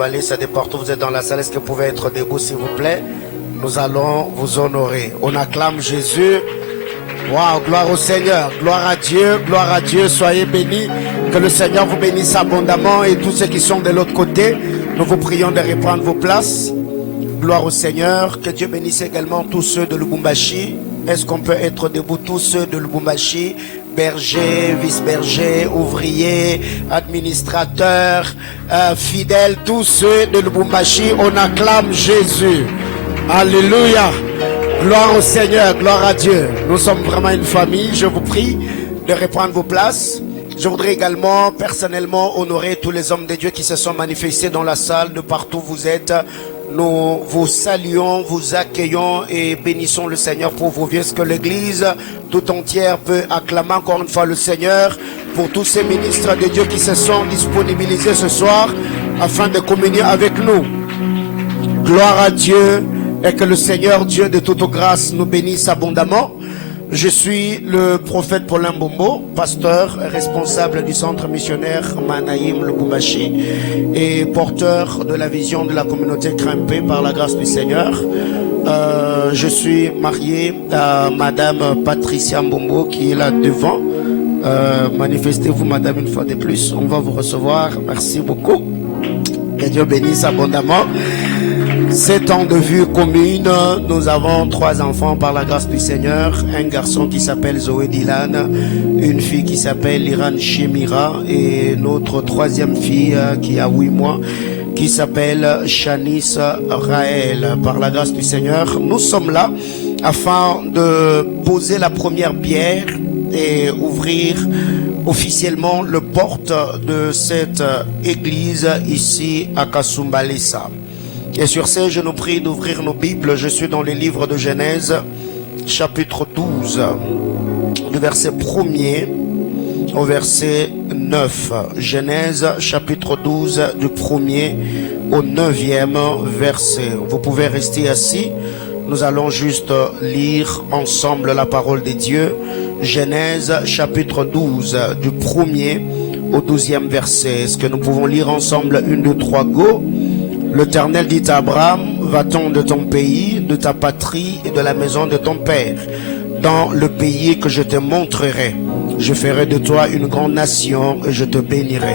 Kasumbalé, ça dépend partout, vous êtes dans la salle. Est-ce que vous pouvez être debout, s'il vous plaît? Nous allons vous honorer. On acclame Jésus. Waouh, gloire au Seigneur, gloire à Dieu, soyez bénis. Que le Seigneur vous bénisse abondamment et tous ceux qui sont de l'autre côté, nous vous prions de reprendre vos places. Gloire au Seigneur, que Dieu bénisse également tous ceux de Lubumbashi. Est-ce qu'on peut être debout, tous ceux de Lubumbashi? Bergers, vice-bergers, ouvriers, administrateurs, fidèles, tous ceux de Lubumbashi, on acclame Jésus. Alléluia. Gloire au Seigneur, gloire à Dieu. Nous sommes vraiment une famille. Je vous prie de reprendre vos places. Je voudrais également personnellement honorer tous les hommes de Dieu qui se sont manifestés dans la salle, de partout où vous êtes. Nous vous saluons, vous accueillons et bénissons le Seigneur pour vos vies. Est-ce que l'Église tout entière peut acclamer encore une fois le Seigneur pour tous ces ministres de Dieu qui se sont disponibilisés ce soir afin de communier avec nous. Gloire à Dieu et que le Seigneur Dieu de toute grâce nous bénisse abondamment. Je suis le prophète Paulin Bombo, pasteur responsable du centre missionnaire Manaïm Lubumbashi et porteur de la vision de la communauté Crimpé par la grâce du Seigneur. Je suis marié à Madame Patricia Mbombo qui est là devant. Manifestez-vous Madame une fois de plus, on va vous recevoir. Merci beaucoup. Que Dieu bénisse abondamment. 7 ans de vue commune, nous avons 3 enfants par la grâce du Seigneur, un garçon qui s'appelle Zoé Dylan, une fille qui s'appelle Iran Shemira et notre 3e fille qui a 8 mois qui s'appelle Shanice Raël. Par la grâce du Seigneur, nous sommes là afin de poser la première pierre et ouvrir officiellement le porte de cette église ici à Kasumbalesa. Et sur ce, je nous prie d'ouvrir nos Bibles. Je suis dans les livres de Genèse, chapitre 12, du verset 1er au verset 9. Genèse, chapitre 12, du 1er au 9e verset. Vous pouvez rester assis. Nous allons juste lire ensemble la parole de Dieu. Genèse, chapitre 12, du 1er au 12e verset. Est-ce que nous pouvons lire ensemble 1, 2, 3, go? L'Éternel dit à Abraham, va-t'en de ton pays, de ta patrie et de la maison de ton père, dans le pays que je te montrerai. Je ferai de toi une grande nation et je te bénirai.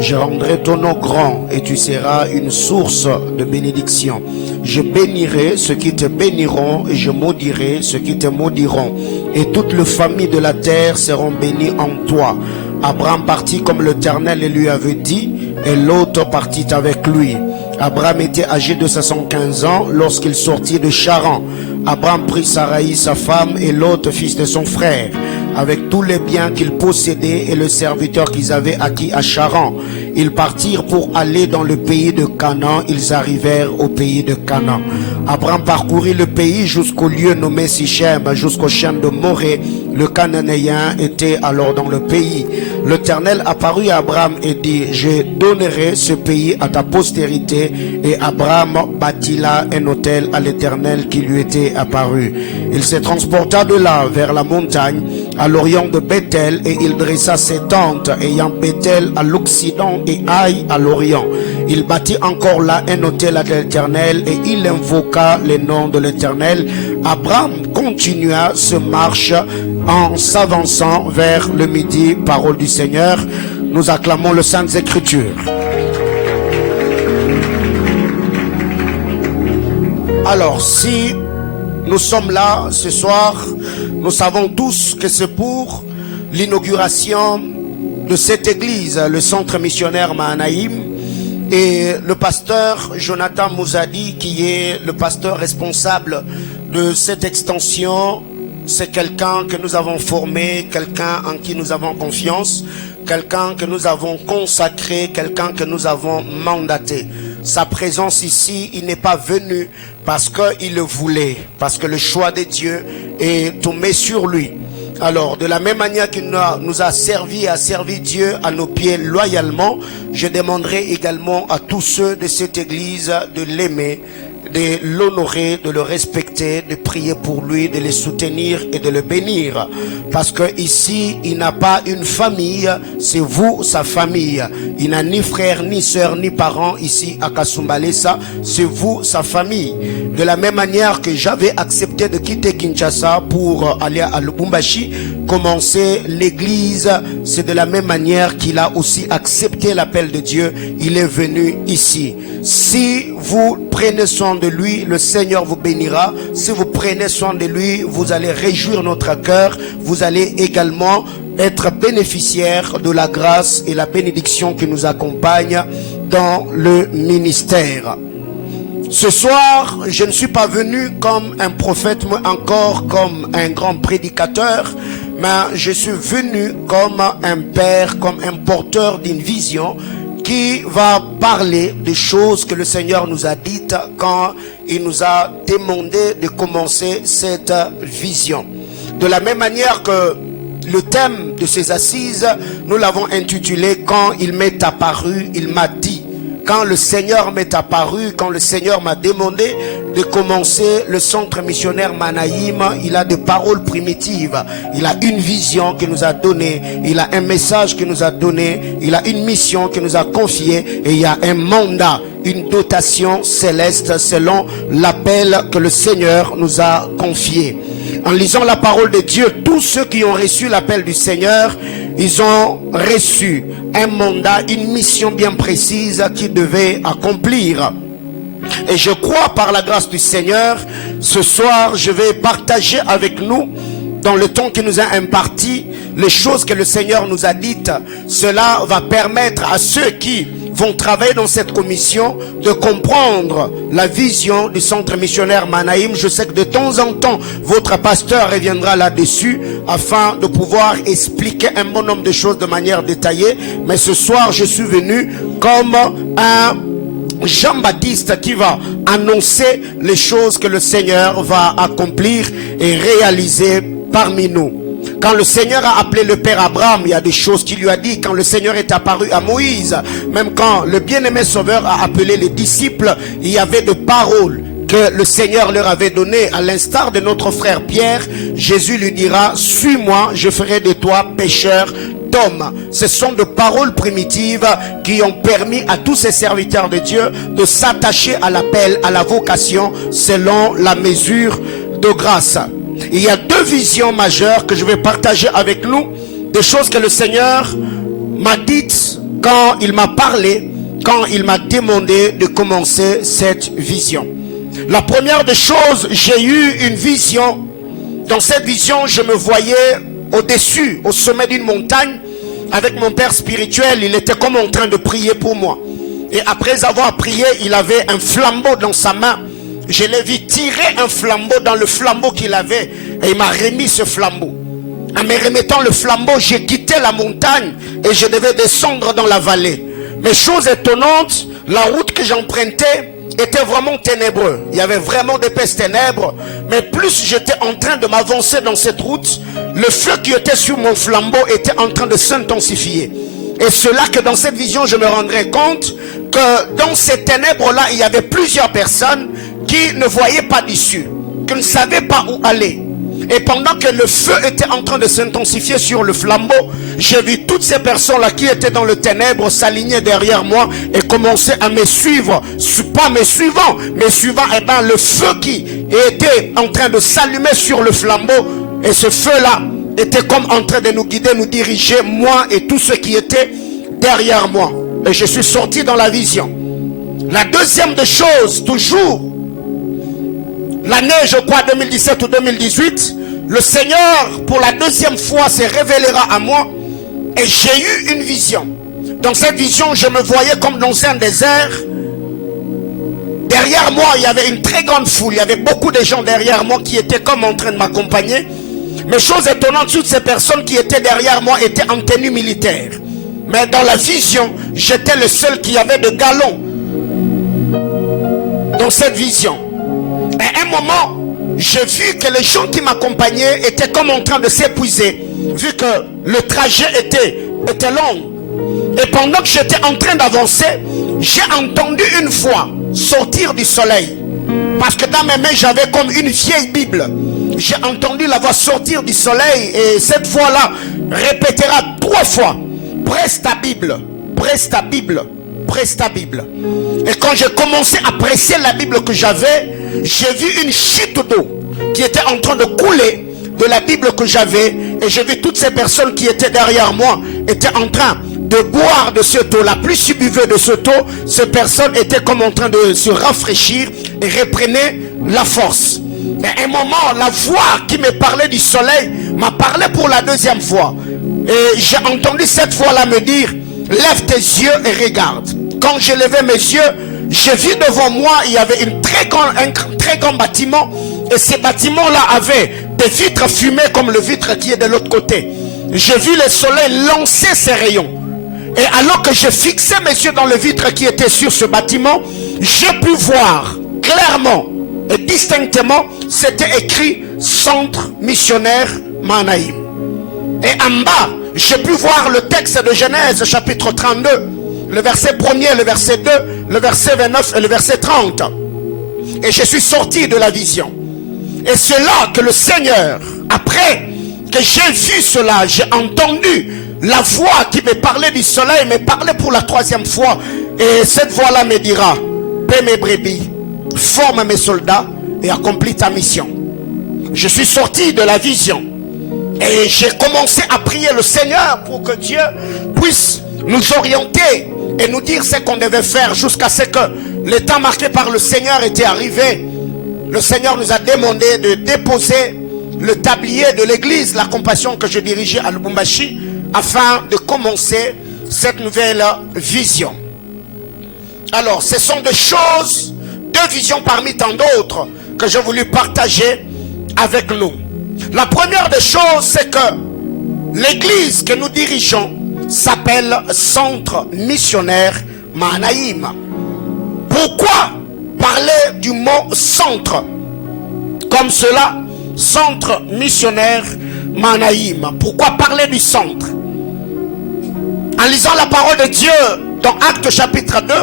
Je rendrai ton nom grand et tu seras une source de bénédiction. Je bénirai ceux qui te béniront et je maudirai ceux qui te maudiront. Et toutes les familles de la terre seront bénies en toi. Abraham partit comme l'Éternel lui avait dit et l'autre partit avec lui. Abraham était âgé de 75 ans lorsqu'il sortit de Charan. Abraham prit Sarai sa femme et l'autre fils de son frère, avec tous les biens qu'ils possédaient et le serviteur qu'ils avaient acquis à Charan. Ils partirent pour aller dans le pays de Canaan. Ils arrivèrent au pays de Canaan. Abraham parcourut le pays jusqu'au lieu nommé Sichem, jusqu'au chêne de Morée. Le Cananéen était alors dans le pays. L'Éternel apparut à Abraham et dit, je donnerai ce pays à ta postérité. Et Abraham bâtit là un autel à l'Éternel qui lui était apparu. Il se transporta de là vers la montagne à l'orient de Bethel et il dressa ses tentes ayant Bethel à l'occident et Haï à l'orient. Il bâtit encore là un autel à l'Éternel et il invoqua le nom de l'Éternel. Abraham continua sa marche en s'avançant vers le midi. Parole du Seigneur. Nous acclamons le Saintes Écritures. Alors, si nous sommes là ce soir, nous savons tous que c'est pour l'inauguration de cette église, le centre missionnaire Mahanaïm, et le pasteur Jonathan Mouzadi, qui est le pasteur responsable de cette extension, c'est quelqu'un que nous avons formé, quelqu'un en qui nous avons confiance, quelqu'un que nous avons consacré, quelqu'un que nous avons mandaté. Sa présence ici, il n'est pas venu parce qu'il le voulait, parce que le choix de Dieu est tombé sur lui. Alors, de la même manière qu'il nous a servi, a servi Dieu à nos pieds loyalement, je demanderai également à tous ceux de cette église de l'aimer de l'honorer, de le respecter, de prier pour lui, de le soutenir et de le bénir. Parce que ici, il n'a pas une famille, c'est vous, sa famille. Il n'a ni frère, ni soeur, ni parents ici à Kasumbalesa, c'est vous, sa famille. De la même manière que j'avais accepté de quitter Kinshasa pour aller à Lubumbashi, commencer l'église, c'est de la même manière qu'il a aussi accepté l'appel de Dieu. Il est venu ici. Si vous prenez soin de lui, le Seigneur vous bénira. Si vous prenez soin de lui, vous allez réjouir notre cœur. Vous allez également être bénéficiaire de la grâce et la bénédiction qui nous accompagne dans le ministère. Ce soir, je ne suis pas venu comme un prophète, mais encore comme un grand prédicateur, mais je suis venu comme un père, comme un porteur d'une vision qui va parler des choses que le Seigneur nous a dites quand il nous a demandé de commencer cette vision. De la même manière que le thème de ces assises, nous l'avons intitulé « Quand il m'est apparu, il m'a dit ». Quand le Seigneur m'est apparu, quand le Seigneur m'a demandé de commencer le centre missionnaire Manaïm, il a des paroles primitives. Il a une vision qu'il nous a donnée. Il a un message qu'il nous a donné. Il a une mission qu'il nous a confiée. Et il y a un mandat, une dotation céleste selon l'appel que le Seigneur nous a confié. En lisant la parole de Dieu, tous ceux qui ont reçu l'appel du Seigneur, ils ont reçu un mandat, une mission bien précise qu'ils devaient accomplir. Et je crois par la grâce du Seigneur, ce soir, je vais partager avec nous, dans le temps qui nous a imparti, les choses que le Seigneur nous a dites. Cela va permettre à ceux qui vont travailler dans cette commission de comprendre la vision du centre missionnaire Manaïm. Je sais que de temps en temps, votre pasteur reviendra là-dessus afin de pouvoir expliquer un bon nombre de choses de manière détaillée. Mais ce soir, je suis venu comme un Jean-Baptiste qui va annoncer les choses que le Seigneur va accomplir et réaliser parmi nous. Quand le Seigneur a appelé le Père Abraham, il y a des choses qu'il lui a dit. Quand le Seigneur est apparu à Moïse, même quand le bien-aimé Sauveur a appelé les disciples, il y avait des paroles que le Seigneur leur avait données. À l'instar de notre frère Pierre, Jésus lui dira « Suis-moi, je ferai de toi pécheur d'hommes ». Ce sont des paroles primitives qui ont permis à tous ces serviteurs de Dieu de s'attacher à l'appel, à la vocation, selon la mesure de grâce. Il y a deux visions majeures que je vais partager avec nous, des choses que le Seigneur m'a dites quand il m'a parlé, quand il m'a demandé de commencer cette vision. La première des choses, j'ai eu une vision. Dans cette vision, je me voyais au-dessus, au sommet d'une montagne, avec mon père spirituel. Il était comme en train de prier pour moi. Et après avoir prié, il avait un flambeau dans sa main. Je l'ai vu tirer un flambeau dans le flambeau qu'il avait et il m'a remis ce flambeau. En me remettant le flambeau, j'ai quitté la montagne et je devais descendre dans la vallée. Mais chose étonnante, la route que j'empruntais était vraiment ténébreuse. Il y avait vraiment d'épaisses ténèbres. Mais plus j'étais en train de m'avancer dans cette route, le feu qui était sur mon flambeau était en train de s'intensifier. Et c'est là que dans cette vision, je me rendrais compte que dans ces ténèbres-là, il y avait plusieurs personnes qui ne voyaient pas d'issue, qui ne savaient pas où aller. Et pendant que le feu était en train de s'intensifier sur le flambeau, j'ai vu toutes ces personnes-là qui étaient dans le ténèbre s'aligner derrière moi et commencer à me suivre. Pas me suivant, mais suivant le feu qui était en train de s'allumer sur le flambeau. Et ce feu-là était comme en train de nous guider, nous diriger, moi et tous ceux qui étaient derrière moi. Et je suis sorti dans la vision. La deuxième des choses, toujours, l'année, je crois, 2017 ou 2018, le Seigneur, pour la deuxième fois, se révélera à moi et j'ai eu une vision. Dans cette vision, je me voyais comme dans un désert. Derrière moi, il y avait une très grande foule. Il y avait beaucoup de gens derrière moi qui étaient comme en train de m'accompagner. Mais chose étonnante, toutes ces personnes qui étaient derrière moi étaient en tenue militaire. Mais dans la vision, j'étais le seul qui avait de galons. Dans cette vision. Et à un moment, j'ai vu que les gens qui m'accompagnaient étaient comme en train de s'épuiser, vu que le trajet était long. Et pendant que j'étais en train d'avancer, j'ai entendu une voix sortir du soleil. Parce que dans mes mains, j'avais comme une vieille Bible. J'ai entendu la voix sortir du soleil et cette voix-là répétera 3 fois. Presse ta Bible, presse ta Bible, presse ta Bible. Et quand j'ai commencé à presser la Bible que j'avais, j'ai vu une chute d'eau qui était en train de couler de la Bible que j'avais. Et j'ai vu toutes ces personnes qui étaient derrière moi étaient en train de boire de ce eau. La plus buvait de ce eau, ces personnes étaient comme en train de se rafraîchir et reprenaient la force. Et à un moment, la voix qui me parlait du soleil m'a parlé pour la 2e fois. Et j'ai entendu cette voix-là me dire, lève tes yeux et regarde. Quand j'ai levé mes yeux, j'ai vu devant moi, il y avait un très grand bâtiment. Et ces bâtiments-là avaient des vitres fumées comme le vitre qui est de l'autre côté. J'ai vu le soleil lancer ses rayons. Et alors que je fixais mes yeux dans le vitre qui était sur ce bâtiment, j'ai pu voir clairement et distinctement, c'était écrit Centre missionnaire Mahanaïm. Et en bas, j'ai pu voir le texte de Genèse chapitre 32, le verset 1er, le verset 2, le verset 29 et le verset 30. Et je suis sorti de la vision. Et c'est là que le Seigneur, après que j'ai vu cela, j'ai entendu la voix qui me parlait du soleil, me parlait pour la 3e fois. Et cette voix-là me dira, paie mes brebis, forme mes soldats et accomplis ta mission. Je suis sorti de la vision et j'ai commencé à prier le Seigneur pour que Dieu puisse nous orienter et nous dire ce qu'on devait faire jusqu'à ce que le temps marqué par le Seigneur était arrivé. Le Seigneur nous a demandé de déposer le tablier de l'église La Compassion que je dirigeais à Lubumbashi afin de commencer cette nouvelle vision. Alors, ce sont des choses, 2 visions parmi tant d'autres que j'ai voulu partager avec nous. La première des choses, c'est que l'église que nous dirigeons s'appelle Centre missionnaire Mahanaïm. Pourquoi parler du mot centre comme cela? Centre missionnaire Mahanaïm. Pourquoi parler du centre? En lisant la parole de Dieu dans Actes chapitre 2,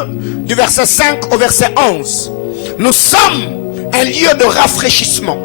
du verset 5 au verset 11, nous sommes un lieu de rafraîchissement.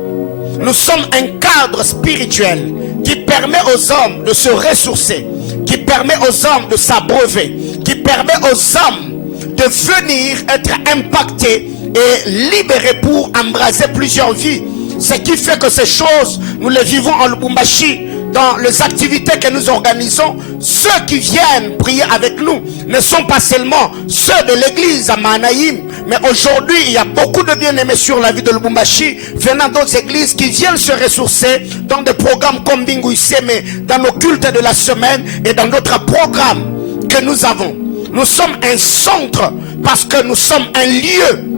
Nous sommes un cadre spirituel qui permet aux hommes de se ressourcer, qui permet aux hommes de s'abreuver, qui permet aux hommes de venir être impactés et libérés pour embraser plusieurs vies. Ce qui fait que ces choses, nous les vivons en Lubumbashi, dans les activités que nous organisons. Ceux qui viennent prier avec nous ne sont pas seulement ceux de l'église à Mahanaïm, mais aujourd'hui il y a beaucoup de bien-aimés sur la vie de Lubumbashi venant d'autres églises qui viennent se ressourcer dans des programmes comme Bingu Iseme, dans nos cultes de la semaine et dans d'autres programmes que nous avons. Nous sommes un centre parce que nous sommes un lieu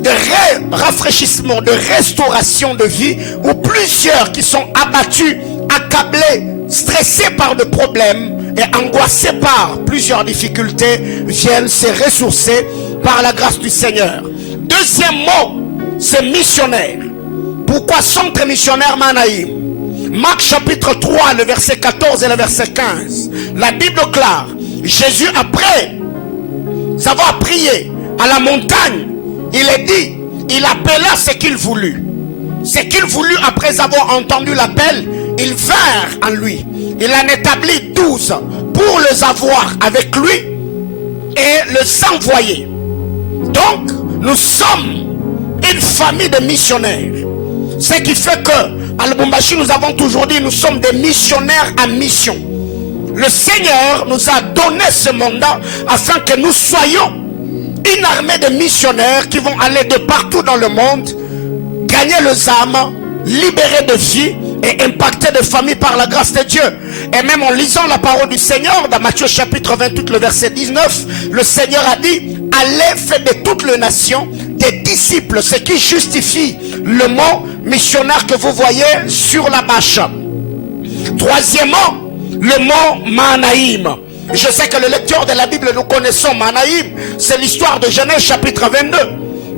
de rafraîchissement, de restauration de vie, où plusieurs qui sont abattus, accablés, stressés par des problèmes et angoissés par plusieurs difficultés viennent se ressourcer par la grâce du Seigneur. Deuxième mot, c'est missionnaire. Pourquoi centre missionnaire Mahanaïm? Marc chapitre 3, le verset 14 et le verset 15. La Bible clare, Jésus après avoir prié à la montagne, il est dit, il appela ce qu'il voulut. Ce qu'il voulut après avoir entendu l'appel, ils vinrent en lui. Il en établit 12 pour les avoir avec lui et les envoyer. Donc, nous sommes une famille de missionnaires. Ce qui fait que, à Lubumbashi, nous avons toujours dit, nous sommes des missionnaires à mission. Le Seigneur nous a donné ce mandat afin que nous soyons une armée de missionnaires qui vont aller de partout dans le monde, gagner les âmes, libérer de vie et impacter des familles par la grâce de Dieu. Et même en lisant la parole du Seigneur dans Matthieu chapitre 28, le verset 19, le Seigneur a dit, allez faire de toutes les nations des disciples, ce qui justifie le mot missionnaire que vous voyez sur la bâche. Troisièmement, le mot Mahanaïm. Je sais que le lecteur de la Bible, nous connaissons Mahanaïm. C'est l'histoire de Genèse chapitre 22.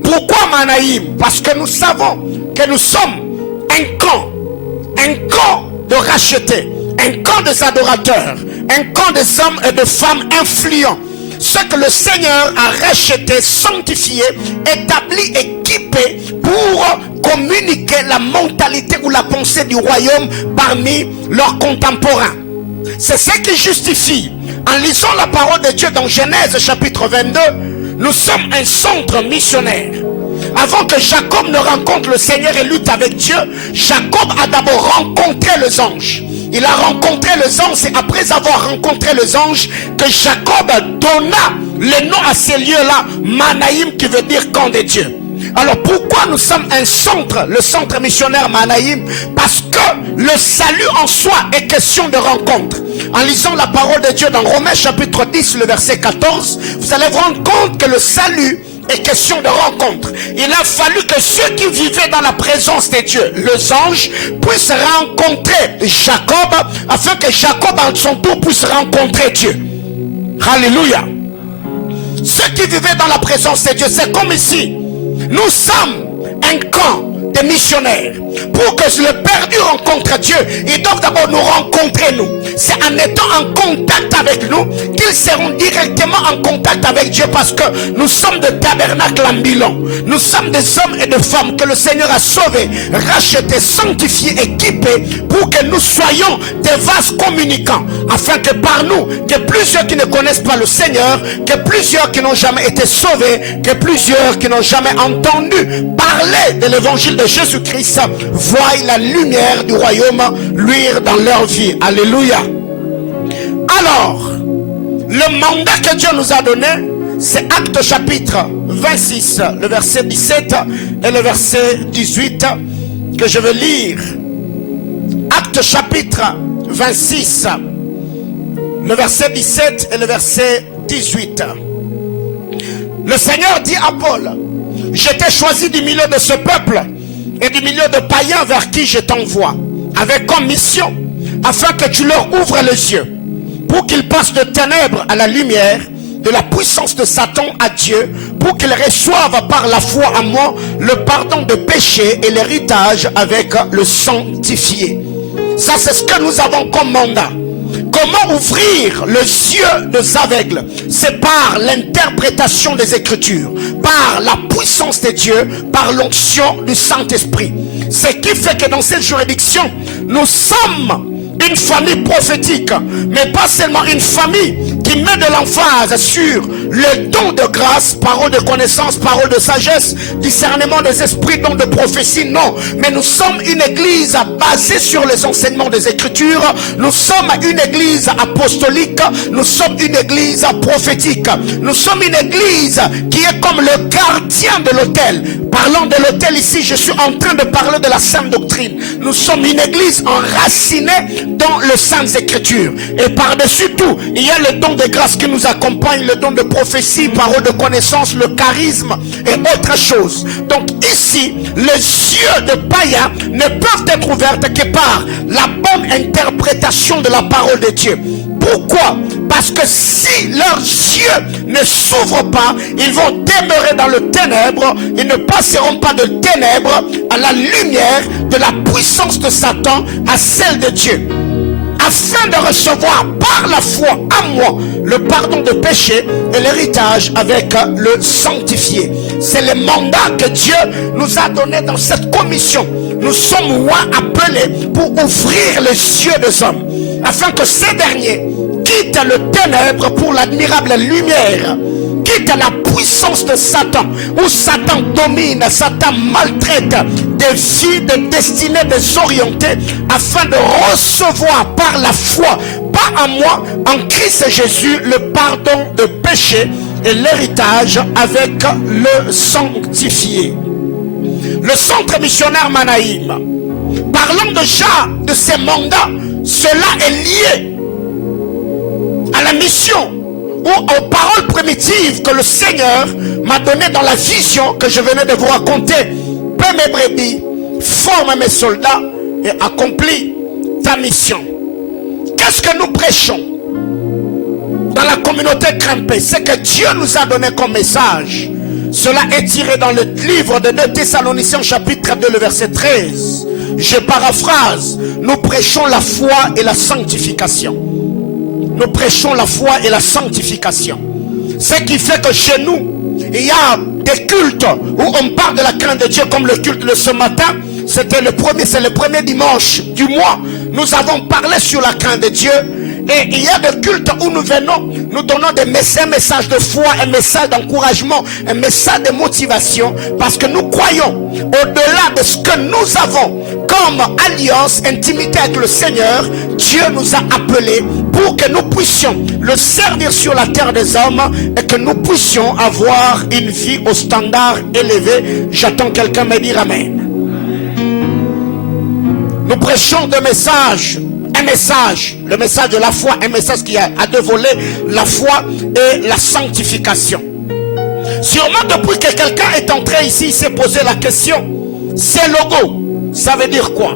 Pourquoi Mahanaïm? Parce que nous savons que nous sommes un camp de rachetés, un camp des adorateurs, un camp des hommes et de femmes influents ce que le Seigneur a racheté, sanctifié, établi, équipé pour communiquer la mentalité ou la pensée du royaume parmi leurs contemporains. C'est ce qui justifie, en lisant la parole de Dieu dans Genèse chapitre 22, nous sommes un centre missionnaire. Avant que Jacob ne rencontre le Seigneur et lutte avec Dieu, Jacob a d'abord rencontré les anges. Il a rencontré les anges, et après avoir rencontré les anges, que Jacob donna le nom à ces lieux-là, Manaïm, qui veut dire camp de Dieu. Alors pourquoi nous sommes un centre, le centre missionnaire Manaïm? Parce que le salut en soi est question de rencontre. En lisant la parole de Dieu dans Romains chapitre 10, le verset 14, vous allez vous rendre compte que le salut est question de rencontre. Il a fallu que ceux qui vivaient dans la présence de Dieu, les anges, puissent rencontrer Jacob, afin que Jacob en son tour puisse rencontrer Dieu. Alléluia. Ceux qui vivaient dans la présence de Dieu, c'est comme ici. Nous sommes un camp de missionnaires. Pour que le perdu rencontre Dieu, ils doivent d'abord nous rencontrer, nous. C'est en étant en contact avec nous qu'ils seront directement en contact avec Dieu, parce que nous sommes des tabernacles ambulants. Nous sommes des hommes et des femmes que le Seigneur a sauvés, rachetés, sanctifiés, équipés pour que nous soyons des vases communicants, afin que par nous, que plusieurs qui ne connaissent pas le Seigneur, que plusieurs qui n'ont jamais été sauvés, que plusieurs qui n'ont jamais entendu parler de l'évangile de Jésus-Christ voient la lumière du royaume luire dans leur vie. Alléluia. Alors, le mandat que Dieu nous a donné, c'est Actes chapitre 26, le verset 17 et le verset 18 que je vais lire. Actes chapitre 26, le verset 17 et le verset 18. Le Seigneur dit à Paul: je t'ai choisi du milieu de ce peuple et du milieu de païens vers qui je t'envoie, avec comme mission, afin que tu leur ouvres les yeux, pour qu'ils passent de ténèbres à la lumière, de la puissance de Satan à Dieu, pour qu'ils reçoivent par la foi en moi le pardon de péché et l'héritage avec le sanctifié. Ça, c'est ce que nous avons comme mandat. Comment ouvrir les yeux des aveugles? C'est par l'interprétation des Écritures, par la puissance de Dieu, par l'onction du Saint-Esprit. Ce qui fait que dans cette juridiction, nous sommes une famille prophétique, mais pas seulement une famille qui met de l'emphase sur le don de grâce, parole de connaissance, parole de sagesse, discernement des esprits, don de prophétie, non. Mais nous sommes une église basée sur les enseignements des Écritures. Nous sommes une église apostolique. Nous sommes une église prophétique. Nous sommes une église qui est comme le gardien de l'autel. Parlant de l'autel ici, je suis en train de parler de la sainte doctrine. Nous sommes une église enracinée dans les saintes Écritures. Et par-dessus tout, il y a le don de grâce qui nous accompagne, le don de prophétie, parole de connaissance, le charisme et autre chose. Donc ici, les yeux de païens ne peuvent être ouverts que par la bonne interprétation de la parole de Dieu. Pourquoi? Parce que si leurs yeux ne s'ouvrent pas, ils vont demeurer dans le ténèbre. Ils ne passeront pas de ténèbres à la lumière, de la puissance de Satan à celle de Dieu, afin de recevoir par la foi en moi le pardon de péché et l'héritage avec le sanctifié. C'est le mandat que Dieu nous a donné dans cette commission. Nous sommes appelés pour ouvrir les yeux des hommes, afin que ces derniers quittent le ténèbre pour l'admirable lumière, quittent la puissance de Satan, où Satan domine, Satan maltraite des vies, des destinées désorientées, afin de recevoir par la foi, pas en moi, en Christ Jésus, le pardon de péché et l'héritage avec le sanctifié. Le centre missionnaire Manaïm, parlons déjà de ces mandats, cela est lié à la mission ou aux paroles primitives que le Seigneur m'a données dans la vision que je venais de vous raconter. Paie mes brebis, forme mes soldats et accomplis ta mission. Qu'est-ce que nous prêchons dans la communauté Crampé? C'est que Dieu nous a donné comme message. Cela est tiré dans le livre de 2 Thessaloniciens chapitre 2 le verset 13. Je paraphrase: nous prêchons la foi et la sanctification. Nous prêchons la foi et la sanctification. Ce qui fait que chez nous, il y a des cultes où on parle de la crainte de Dieu, comme le culte de ce matin. C'est le premier dimanche du mois. Nous avons parlé sur la crainte de Dieu. Et il y a des cultes où nous venons, nous donnons des messages de foi, un message d'encouragement, un message de motivation, parce que nous croyons, au-delà de ce que nous avons comme alliance, intimité avec le Seigneur, Dieu nous a appelés pour que nous puissions le servir sur la terre des hommes et que nous puissions avoir une vie au standard élevé. J'attends quelqu'un me dire Amen. Nous prêchons des messages. Un message, le message de la foi, un message qui a deux volets, la foi et la sanctification. Sûrement depuis que quelqu'un est entré ici, il s'est posé la question, ces logos, ça veut dire quoi?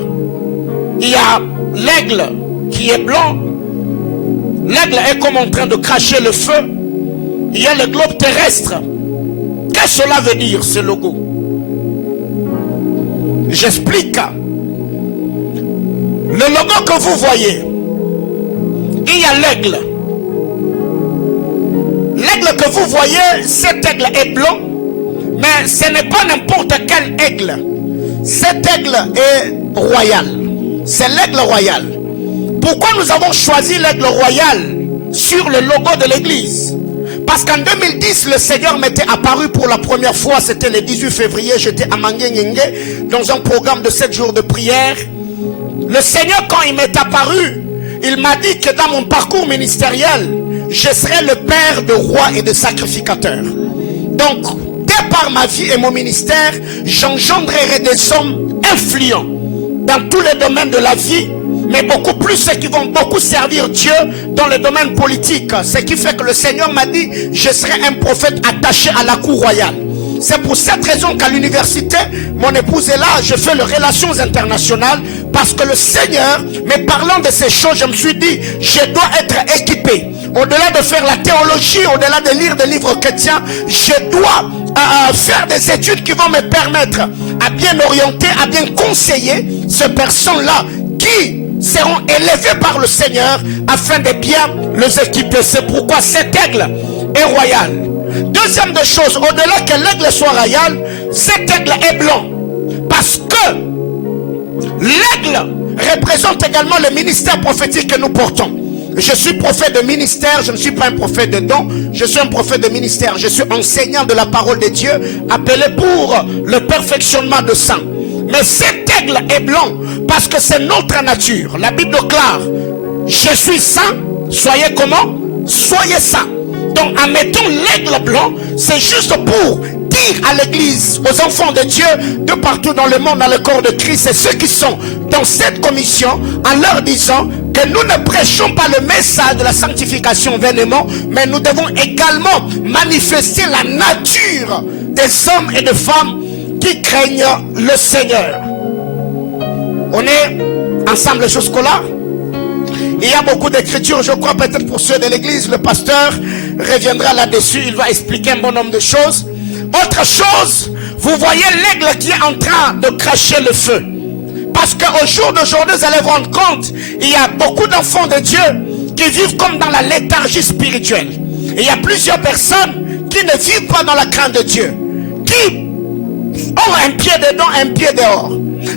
Il y a l'aigle qui est blanc, l'aigle est comme en train de cracher le feu, il y a le globe terrestre. Qu'est-ce que cela veut dire, ce logo? J'explique. Le logo que vous voyez, il y a l'aigle. L'aigle que vous voyez, cet aigle est blanc, mais ce n'est pas n'importe quel aigle. Cet aigle est royal. C'est l'aigle royal. Pourquoi nous avons choisi l'aigle royal sur le logo de l'église? Parce qu'en 2010, le Seigneur m'était apparu pour la première fois. C'était le 18 février, j'étais à Mangué-Nyenge dans un programme de 7 jours de prière. Le Seigneur, quand il m'est apparu, il m'a dit que dans mon parcours ministériel, je serai le père de rois et de sacrificateurs. Donc, dès par ma vie et mon ministère, j'engendrerai des hommes influents dans tous les domaines de la vie, mais beaucoup plus ceux qui vont beaucoup servir Dieu dans le domaine politique. Ce qui fait que le Seigneur m'a dit, je serai un prophète attaché à la cour royale. C'est pour cette raison qu'à l'université, mon épouse est là, je fais les relations internationales, parce que le Seigneur, mais parlant de ces choses, je me suis dit, je dois être équipé. Au-delà de faire la théologie, au-delà de lire des livres chrétiens, je dois faire des études qui vont me permettre à bien orienter, à bien conseiller ces personnes-là qui seront élevées par le Seigneur afin de bien les équiper. C'est pourquoi cet aigle est royal. Deuxième des choses, au-delà que l'aigle soit royal, cet aigle est blanc. Parce que l'aigle représente également le ministère prophétique que nous portons. Je suis prophète de ministère, je ne suis pas un prophète de don, je suis un prophète de ministère. Je suis enseignant de la parole de Dieu, appelé pour le perfectionnement de saints. Mais cet aigle est blanc parce que c'est notre nature. La Bible déclare, je suis saint, soyez comment? Soyez saints. Donc, en mettant l'aigle blanc, c'est juste pour dire à l'église, aux enfants de Dieu, de partout dans le monde, dans le corps de Christ, et ceux qui sont dans cette commission, en leur disant que nous ne prêchons pas le message de la sanctification vainement, mais nous devons également manifester la nature des hommes et des femmes qui craignent le Seigneur. On est ensemble jusqu'au-là. Il y a beaucoup d'écritures, je crois, peut-être pour ceux de l'église, le pasteur reviendra là-dessus, il va expliquer un bon nombre de choses. Autre chose, vous voyez l'aigle qui est en train de cracher le feu. Parce qu'au jour d'aujourd'hui, vous allez vous rendre compte, il y a beaucoup d'enfants de Dieu qui vivent comme dans la léthargie spirituelle. Et il y a plusieurs personnes qui ne vivent pas dans la crainte de Dieu, qui ont un pied dedans, un pied dehors.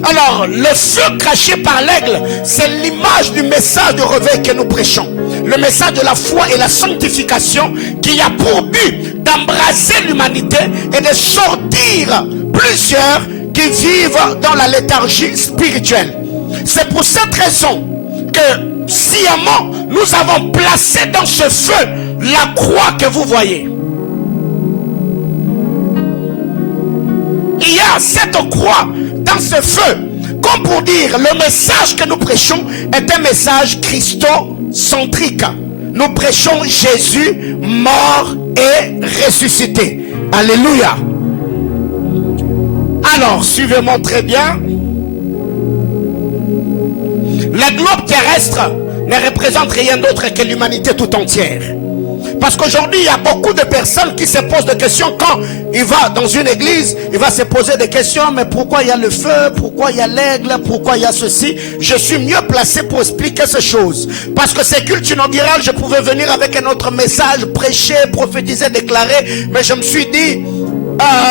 Alors, le feu craché par l'aigle, c'est l'image du message de réveil que nous prêchons. Le message de la foi et la sanctification qui a pour but d'embrasser l'humanité et de sortir plusieurs qui vivent dans la léthargie spirituelle. C'est pour cette raison que sciemment, nous avons placé dans ce feu la croix que vous voyez. Il y a cette croix dans ce feu, comme pour dire, le message que nous prêchons est un message christocentrique. Nous prêchons Jésus mort et ressuscité. Alléluia. Alors, suivez-moi très bien. Le globe terrestre ne représente rien d'autre que l'humanité tout entière. Parce qu'aujourd'hui, il y a beaucoup de personnes qui se posent des questions. Quand il va dans une église, il va se poser des questions. Mais pourquoi il y a le feu? Pourquoi il y a l'aigle? Pourquoi il y a ceci? Je suis mieux placé pour expliquer ces choses. Parce que ces cultes inaugurales, je pouvais venir avec un autre message, prêcher, prophétiser, déclarer. Mais je me suis dit,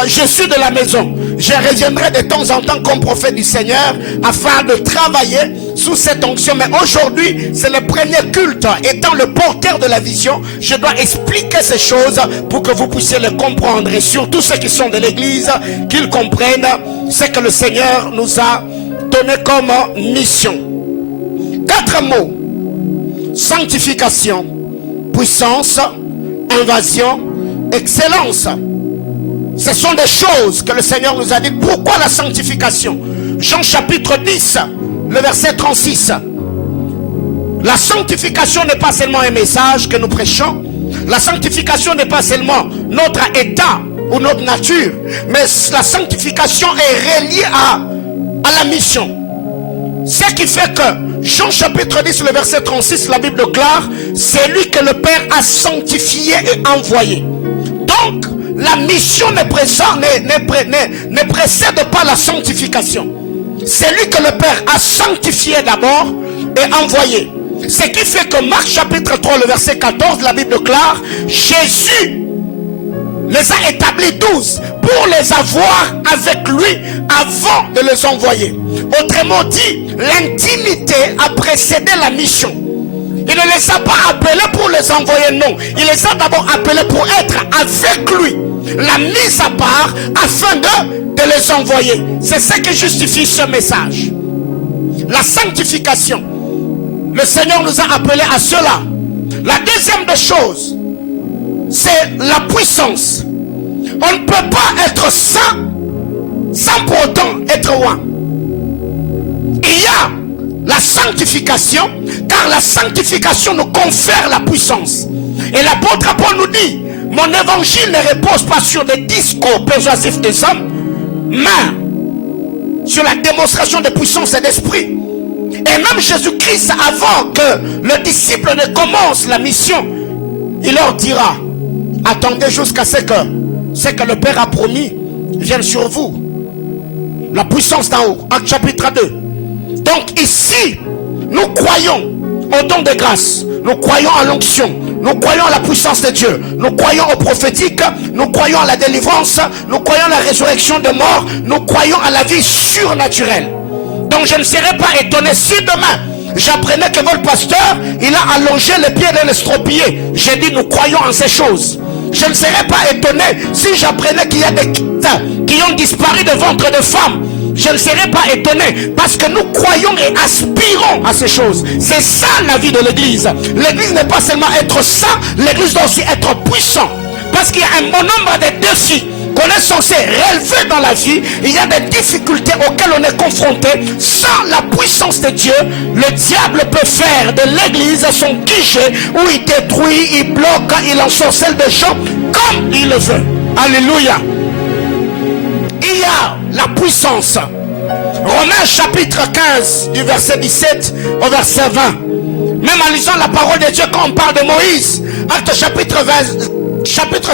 je suis de la maison. Je reviendrai de temps en temps comme prophète du Seigneur afin de travailler sous cette onction. Mais aujourd'hui, c'est le premier culte. Étant le porteur de la vision, je dois expliquer ces choses pour que vous puissiez les comprendre. Et surtout ceux qui sont de l'église, qu'ils comprennent ce que le Seigneur nous a donné comme mission. 4 mots: sanctification, puissance, invasion, excellence. Ce sont des choses que le Seigneur nous a dit. Pourquoi la sanctification? Jean chapitre 10, le verset 36. La sanctification n'est pas seulement un message que nous prêchons. La sanctification n'est pas seulement notre état ou notre nature. Mais la sanctification est reliée à la mission. Ce qui fait que Jean chapitre 10, le verset 36, la Bible déclare: c'est lui que le Père a sanctifié et envoyé. Donc, la mission ne précède pas la sanctification. C'est lui que le Père a sanctifié d'abord et envoyé. Ce qui fait que Marc chapitre 3, le verset 14, la Bible déclare: Jésus les a établis 12 pour les avoir avec lui avant de les envoyer. Autrement dit, l'intimité a précédé la mission. Il ne les a pas appelés pour les envoyer, non. Il les a d'abord appelés pour être avec lui. La mise à part afin de les envoyer. C'est ce qui justifie ce message. La sanctification. Le Seigneur nous a appelés à cela. La deuxième des choses, c'est la puissance. On ne peut pas être saint sans pour autant être roi. Il y a la sanctification, car la sanctification nous confère la puissance. Et l'apôtre Paul nous dit: mon évangile ne repose pas sur des discours persuasifs des hommes, mais sur la démonstration de puissance et d'esprit. Et même Jésus-Christ, avant que le disciple ne commence la mission, il leur dira: attendez jusqu'à ce que le Père a promis vienne sur vous. La puissance d'en haut. Acte chapitre 2. Donc ici, nous croyons au don de grâce, nous croyons à l'onction, nous croyons à la puissance de Dieu, nous croyons au prophétique, nous croyons à la délivrance, nous croyons à la résurrection des morts, nous croyons à la vie surnaturelle. Donc je ne serais pas étonné si demain j'apprenais que votre pasteur, il a allongé les pieds d'un estropié. J'ai dit: nous croyons en ces choses. Je ne serais pas étonné si j'apprenais qu'il y a des qui ont disparu de ventre de femmes. Je ne serais pas étonné, parce que nous croyons et aspirons à ces choses. C'est ça la vie de l'église. L'église n'est pas seulement être saint, l'église doit aussi être puissant. Parce qu'il y a un bon nombre de défis qu'on est censé relever dans la vie. Il y a des difficultés auxquelles on est confronté. Sans la puissance de Dieu, le diable peut faire de l'église son guichet où il détruit, il bloque, il ensorcelle des gens comme il le veut. Alléluia. Il y a la puissance. Romains chapitre 15 du verset 17 au verset 20. Même en lisant la parole de Dieu, quand on parle de Moïse, Acte chapitre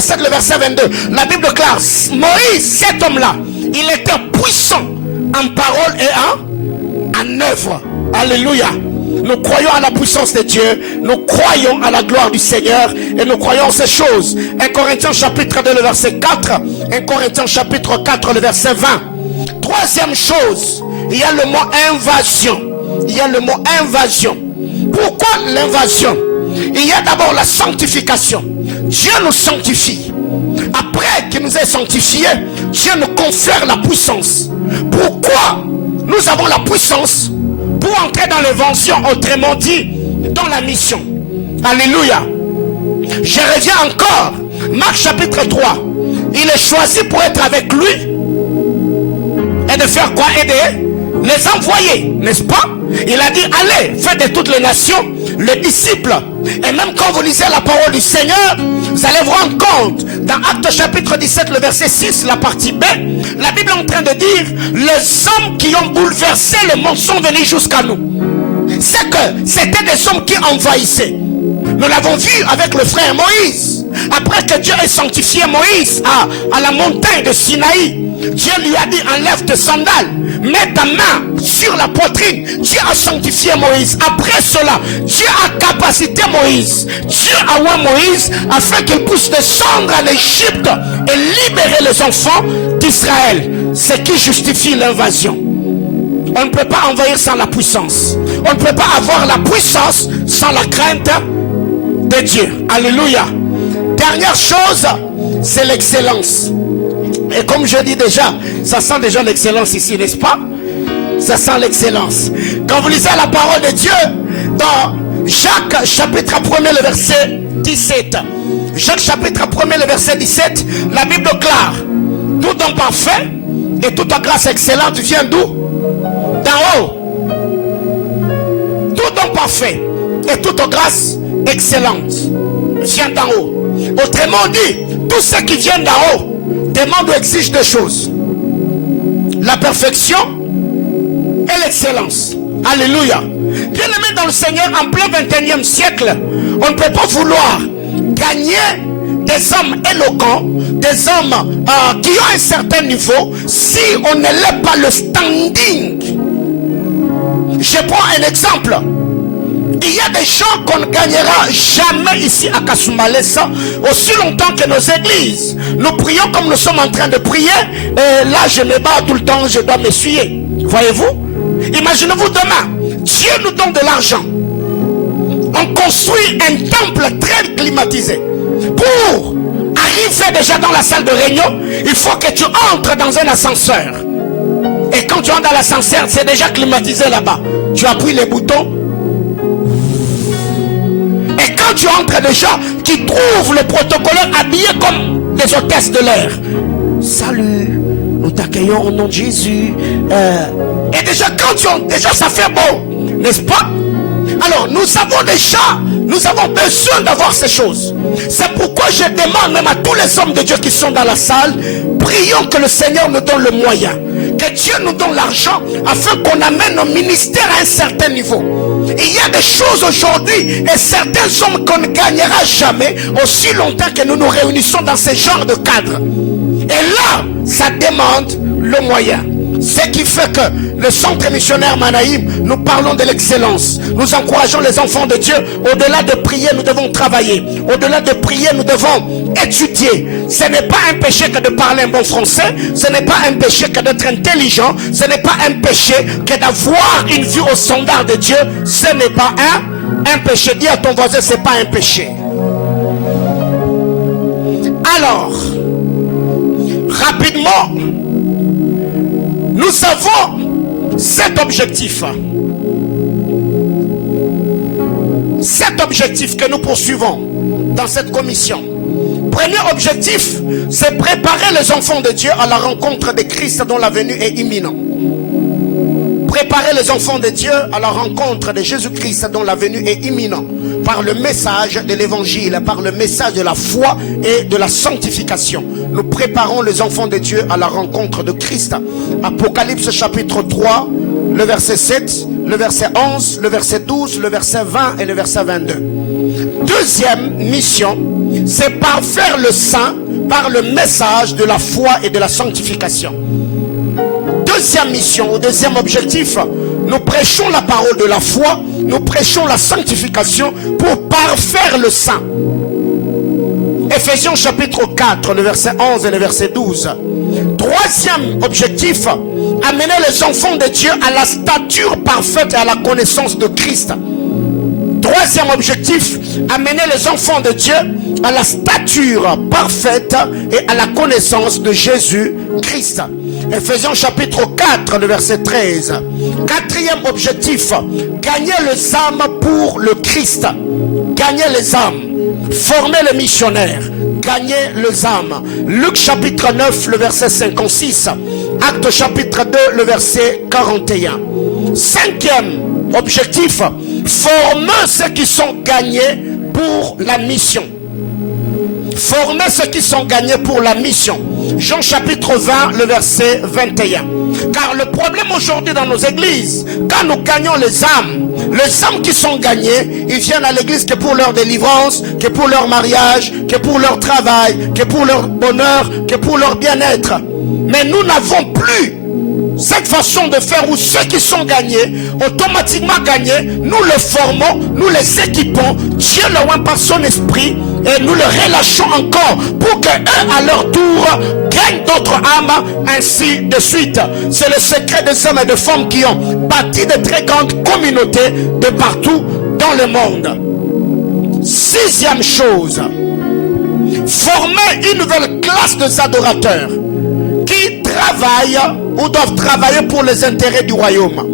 7 le verset 22, la Bible déclare: Moïse, cet homme-là, il était puissant en parole et en œuvre. Alléluia. Nous croyons à la puissance de Dieu, nous croyons à la gloire du Seigneur et nous croyons en ces choses. 1 Corinthiens chapitre 2 le verset 4, 1 Corinthiens chapitre 4 le verset 20. Troisième chose, il y a le mot invasion. Il y a le mot invasion. Pourquoi l'invasion? Il y a d'abord la sanctification. Dieu nous sanctifie. Après qu'il nous ait sanctifiés, Dieu nous confère la puissance. Pourquoi nous avons la puissance? Pour entrer dans l'évasion, autrement dit, dans la mission. Alléluia. Je reviens encore. Marc chapitre 3. Il est choisi pour être avec lui. Et de faire quoi? Aider les envoyer, n'est-ce pas? Il a dit: allez, faites de toutes les nations les disciples. Et même quand vous lisez la parole du Seigneur, vous allez vous rendre compte, dans Acte chapitre 17 le verset 6, la partie B, la Bible est en train de dire: les hommes qui ont bouleversé le monde sont venus jusqu'à nous. C'est que c'était des hommes qui envahissaient. Nous l'avons vu avec le frère Moïse. Après que Dieu ait sanctifié Moïse à la montagne de Sinaï, Dieu lui a dit, enlève tes sandales, mets ta main sur la poitrine. Dieu a sanctifié Moïse. Après cela, Dieu a capacité Moïse. Dieu a oint Moïse afin qu'il puisse descendre en Égypte et libérer les enfants d'Israël. Ce qui justifie l'invasion. On ne peut pas envahir sans la puissance. On ne peut pas avoir la puissance sans la crainte de Dieu. Alléluia. Dernière chose, c'est l'excellence. Et comme je dis déjà, ça sent déjà l'excellence ici, n'est-ce pas? Ça sent l'excellence. Quand vous lisez la parole de Dieu, dans Jacques chapitre 1er, le verset 17. Jacques chapitre 1er, le verset 17, la Bible déclare, tout don parfait et toute grâce excellente vient d'où? D'en haut. Tout don parfait et toute grâce excellente vient d'en haut. Autrement dit, tout ce qui vient d'en haut demande ou exige deux choses: la perfection et l'excellence. Alléluia. Bien aimé dans le Seigneur, en plein 21e siècle, on ne peut pas vouloir gagner des hommes éloquents, des hommes qui ont un certain niveau, si on ne lève pas le standing. Je prends un exemple. Il y a des gens qu'on ne gagnera jamais ici à Kasumbalesa aussi longtemps que nos églises. Nous prions comme nous sommes en train de prier. Et là, je me bats tout le temps, je dois m'essuyer. Voyez-vous? Imaginez-vous demain, Dieu nous donne de l'argent. On construit un temple très climatisé. Pour arriver déjà dans la salle de réunion, il faut que tu entres dans un ascenseur. Et quand tu entres dans l'ascenseur, c'est déjà climatisé là-bas. Tu appuies les boutons. Et quand tu entres, des gens qui trouvent le protocolaire habillés comme des hôtesses de l'air. Salut, nous t'accueillons au nom de Jésus. Et déjà, quand tu entres, déjà ça fait beau, n'est-ce pas? Alors, nous avons besoin d'avoir ces choses. C'est pourquoi je demande même à tous les hommes de Dieu qui sont dans la salle, prions que le Seigneur nous donne le moyen. Que Dieu nous donne l'argent afin qu'on amène nos ministères à un certain niveau. Il y a des choses aujourd'hui et certains hommes qu'on ne gagnera jamais aussi longtemps que nous nous réunissons dans ce genre de cadre. Et là, ça demande le moyen. Ce qui fait que le centre missionnaire Manaïm, nous parlons de l'excellence. Nous encourageons les enfants de Dieu. Au-delà de prier, nous devons travailler. Au-delà de prier, nous devons étudier. Ce n'est pas un péché que de parler un bon français. Ce n'est pas un péché que d'être intelligent. Ce n'est pas un péché que d'avoir une vue au standard de Dieu. Ce n'est pas un péché. Dis à ton voisin, ce n'est pas un péché. Alors, rapidement, nous avons cet objectif. Cet objectif que nous poursuivons dans cette commission. Premier objectif, c'est préparer les enfants de Dieu à la rencontre de Christ dont la venue est imminente. Préparer les enfants de Dieu à la rencontre de Jésus-Christ dont la venue est imminente. Par le message de l'évangile, par le message de la foi et de la sanctification. Nous préparons les enfants de Dieu à la rencontre de Christ. Apocalypse chapitre 3, le verset 7, le verset 11, le verset 12, le verset 20 et le verset 22. Deuxième mission, c'est parfaire le saint par le message de la foi et de la sanctification. Deuxième mission, ou deuxième objectif, nous prêchons la parole de la foi, nous prêchons la sanctification pour parfaire le saint. Ephésiens chapitre 4, le verset 11 et le verset 12. Troisième objectif, amener les enfants de Dieu à la stature parfaite et à la connaissance de Christ. Troisième objectif, amener les enfants de Dieu à la stature parfaite et à la connaissance de Jésus-Christ. Ephésiens chapitre 4, le verset 13. Quatrième objectif, gagner les âmes pour le Christ. Gagner les âmes. Former les missionnaires. Gagner les âmes. Luc chapitre 9, le verset 56. Actes chapitre 2, le verset 41. Cinquième objectif, former ceux qui sont gagnés pour la mission. Former ceux qui sont gagnés pour la mission. Jean chapitre 20, le verset 21. Car le problème aujourd'hui dans nos églises, quand nous gagnons les âmes qui sont gagnées, ils viennent à l'église que pour leur délivrance, que pour leur mariage, que pour leur travail, que pour leur bonheur, que pour leur bien-être. Mais nous n'avons plus cette façon de faire où ceux qui sont gagnés, automatiquement gagnés, nous les formons, nous les équipons, Dieu leur envoie par son esprit et nous les relâchons encore pour qu'eux à leur tour gagnent d'autres âmes, ainsi de suite. C'est le secret des hommes et des femmes qui ont bâti de très grandes communautés de partout dans le monde. Sixième chose, former une nouvelle classe d'adorateurs qui travaillent ou doivent travailler pour les intérêts du royaume.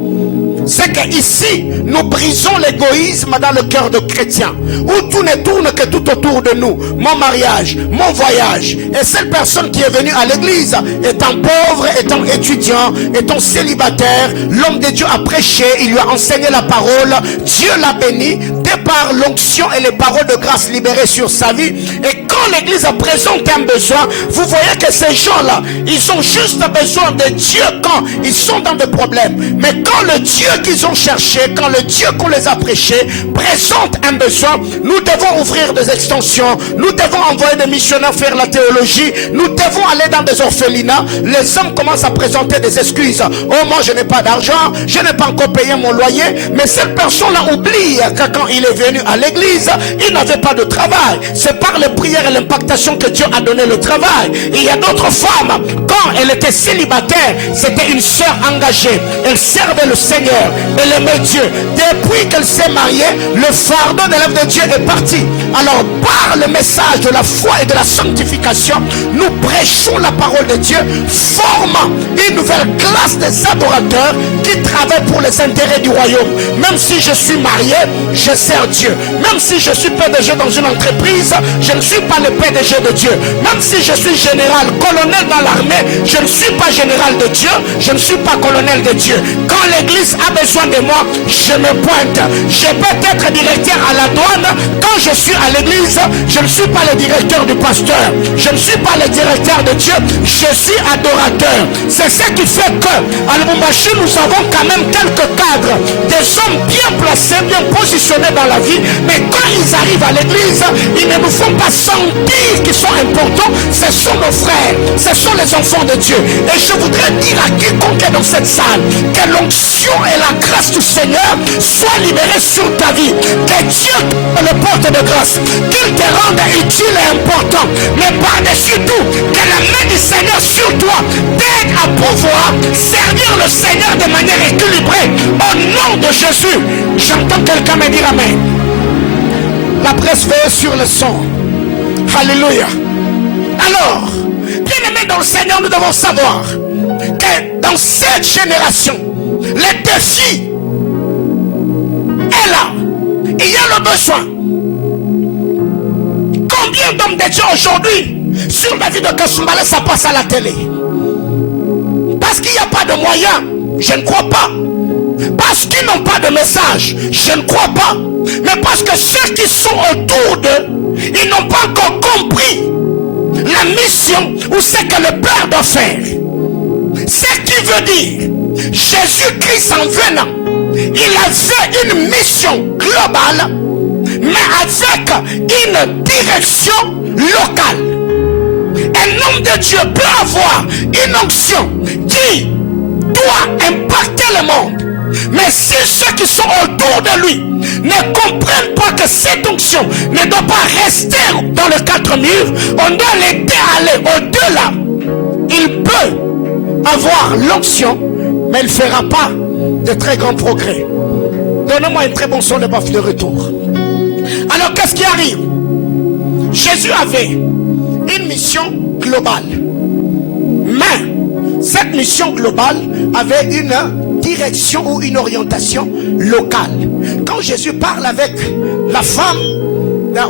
C'est qu'ici, nous brisons l'égoïsme dans le cœur de chrétiens, où tout ne tourne que tout autour de nous. Mon mariage, mon voyage. Et cette personne qui est venue à l'église, étant pauvre, étant étudiant, étant célibataire, l'homme de Dieu a prêché, il lui a enseigné la parole, Dieu l'a béni, de par l'onction et les paroles de grâce libérées sur sa vie. Et quand l'église présente un besoin, vous voyez que ces gens-là, ils ont juste besoin de Dieu quand ils sont dans des problèmes. Mais quand le Dieu qu'ils ont cherché, quand le Dieu qu'on les a prêché présente un besoin, nous devons ouvrir des extensions, nous devons envoyer des missionnaires faire la théologie, nous devons aller dans des orphelinats. Les hommes commencent à présenter des excuses. Oh, moi je n'ai pas d'argent, je n'ai pas encore payé mon loyer. Mais cette personne-là oublie que quand il est venu à l'église, il n'avait pas de travail. C'est par les prières et l'impactation que Dieu a donné le travail. Il y a d'autres femmes, quand elle était célibataire, c'était une sœur engagée, elle servait le Seigneur, elle aimait Dieu. Depuis qu'elle s'est mariée, le fardeau de l'œuvre de Dieu est parti. Alors par le message de la foi et de la sanctification, nous prêchons la parole de Dieu, formant une nouvelle classe des adorateurs qui travaillent pour les intérêts du royaume. Même si je suis marié, je sers Dieu. Même si je suis PDG dans une entreprise, je ne suis pas le PDG de Dieu. Même si je suis général, colonel dans l'armée, je ne suis pas général de Dieu, je ne suis pas colonel de Dieu. Quand l'église a besoin de moi, je me pointe. Je peux être directeur à la douane. Quand je suis à l'église, je ne suis pas le directeur du pasteur, je ne suis pas le directeur de Dieu, je suis adorateur. C'est ce qui fait que à Lubumbashi, nous avons quand même quelques cadres, des hommes bien placés, bien positionnés dans la vie, mais quand ils arrivent à l'église, ils ne nous font pas sentir qu'ils sont importants. Ce sont nos frères, ce sont les enfants de Dieu. Et je voudrais dire à quiconque est dans cette salle que l'onction et la grâce du Seigneur soient libérées sur ta vie. Que Dieu te le porte de grâce, qu'il te rende utile et important. Mais par-dessus tout, que la main du Seigneur sur toi t'aide à pouvoir servir le Seigneur de manière équilibrée. Au nom de Jésus, j'entends quelqu'un me dire amen. La presse veille sur le son. Alléluia. Alors, bien aimés dans le Seigneur, nous devons savoir que dans cette génération, le défi est là. Il y a le besoin. Combien d'hommes de Dieu aujourd'hui sur la vie de Kasumbalé, ça passe à la télé? Parce qu'il n'y a pas de moyens, je ne crois pas. Parce qu'ils n'ont pas de message, je ne crois pas. Mais parce que ceux qui sont autour d'eux, ils n'ont pas encore compris la mission ou ce que le Père doit faire. Ce qui veut dire, Jésus-Christ en venant, il avait une mission globale, mais avec une direction locale. Un homme de Dieu peut avoir une onction qui doit impacter le monde. Mais si ceux qui sont autour de lui ne comprennent pas que cette onction ne doit pas rester dans les quatre murs, on doit l'aider à aller au-delà. Il peut avoir l'onction, mais il ne fera pas de très grands progrès. Donnez-moi un très bon son de baffe de retour. Alors qu'est-ce qui arrive? Jésus avait une mission globale. Mais cette mission globale avait une direction ou une orientation locale. Quand Jésus parle avec la femme,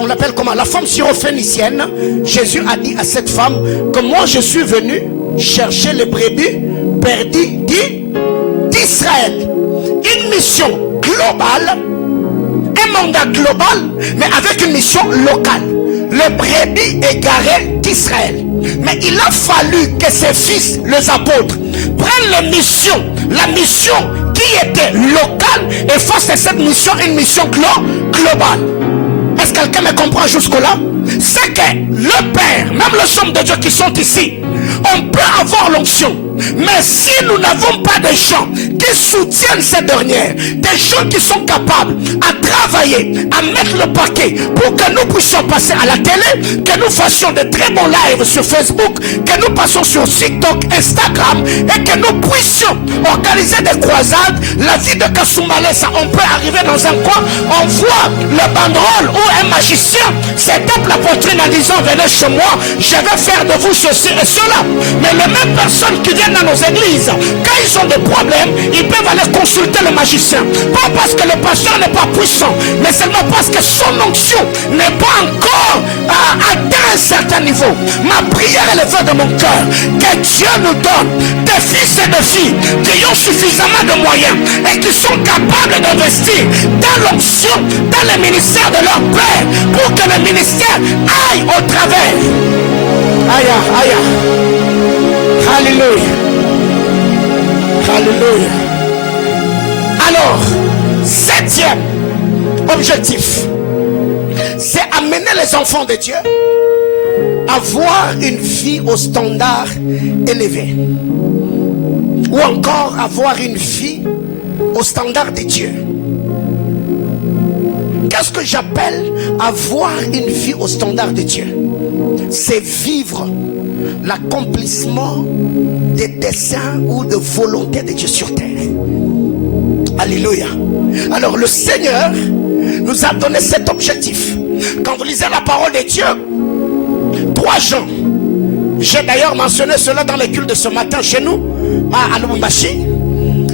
on l'appelle comment? La femme syrophénicienne, Jésus a dit à cette femme que moi je suis venu chercher les brebis perdues d'Israël. Une mission globale, un mandat global, mais avec une mission locale. Le brebis égaré d'Israël. Mais il a fallu que ses fils, les apôtres, prennent la mission qui était locale et fassent de cette mission une mission globale. Est-ce que quelqu'un me comprend jusque-là? C'est que le Père, même les hommes de Dieu qui sont ici, on peut avoir l'onction. Mais si nous n'avons pas de gens qui soutiennent ces dernières, des gens qui sont capables à travailler, à mettre le paquet pour que nous puissions passer à la télé, que nous fassions de très bons lives sur Facebook, que nous passions sur TikTok, Instagram et que nous puissions organiser des croisades, la vie de Kasumbalesa, on peut arriver dans un coin, on voit le banderole où un magicien se tape la poitrine en disant venez chez moi, je vais faire de vous ceci et cela. Mais les mêmes personnes qui viennent dans nos églises, quand ils ont des problèmes, ils peuvent aller consulter le magicien. Pas parce que le pasteur n'est pas puissant, mais seulement parce que son onction n'est pas encore atteint un certain niveau. Ma prière est levée de mon cœur, que Dieu nous donne des fils et des filles qui ont suffisamment de moyens et qui sont capables d'investir dans l'onction, dans le ministère de leur Père, pour que le ministère aille au travers. Aïe, aïe. Alléluia. Alléluia. Alors, 7e objectif, c'est amener les enfants de Dieu à voir une vie au standard élevé. Ou encore avoir une vie au standard de Dieu. Qu'est-ce que j'appelle avoir une vie au standard de Dieu? C'est vivre l'accomplissement des desseins ou de volonté de Dieu sur terre. Alléluia. Alors le Seigneur nous a donné cet objectif. Quand vous lisez la parole de Dieu, 3 Jean, j'ai d'ailleurs mentionné cela dans les cultes de ce matin chez nous à Lubumbashi.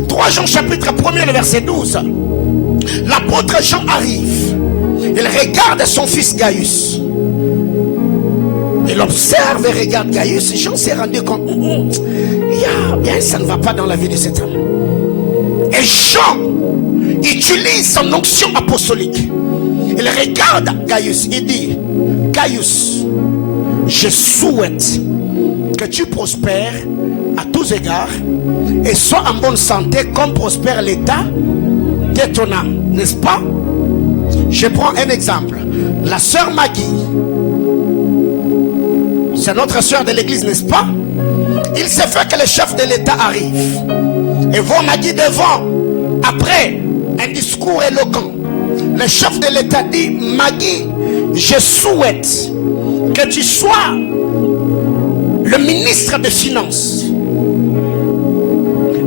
3 Jean chapitre 1er le verset 12. L'apôtre Jean arrive, il regarde son fils Gaius. Il observe et regarde Gaius. Jean s'est rendu compte, bien, ça ne va pas dans la vie de cet homme. Et Jean utilise son onction apostolique. Il regarde Gaius, il dit, Gaius, je souhaite que tu prospères à tous égards et sois en bonne santé comme prospère l'état de ton âme, n'est-ce pas? Je prends un exemple. La sœur Maggie, c'est notre sœur de l'église, n'est-ce pas? Il se fait que le chef de l'État arrive et voit Maggie devant. Après un discours éloquent, le chef de l'État dit, Maggie, je souhaite que tu sois le ministre des Finances.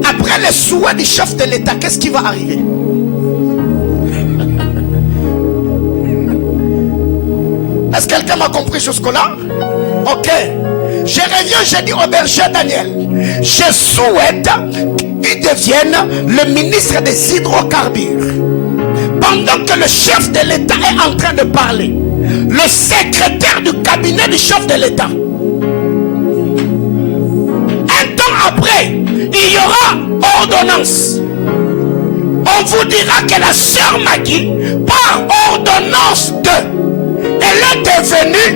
Après le souhait du chef de l'État, qu'est-ce qui va arriver? Est-ce que quelqu'un m'a compris jusque-là? Ok. Je reviens, je dis au berger Daniel, je souhaite qu'il devienne le ministre des hydrocarbures. Pendant que le chef de l'État est en train de parler, le secrétaire du cabinet du chef de l'État, un temps après, il y aura ordonnance. On vous dira que la sœur Maggie, par ordonnance elle est devenue.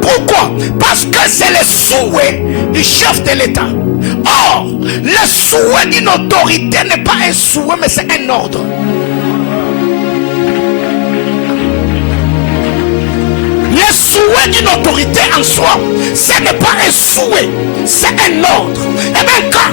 Pourquoi? Parce que c'est le souhait du chef de l'État. Or, le souhait d'une autorité n'est pas un souhait, mais c'est un ordre. Le souhait d'une autorité en soi, ce n'est pas un souhait, c'est un ordre. Et même quand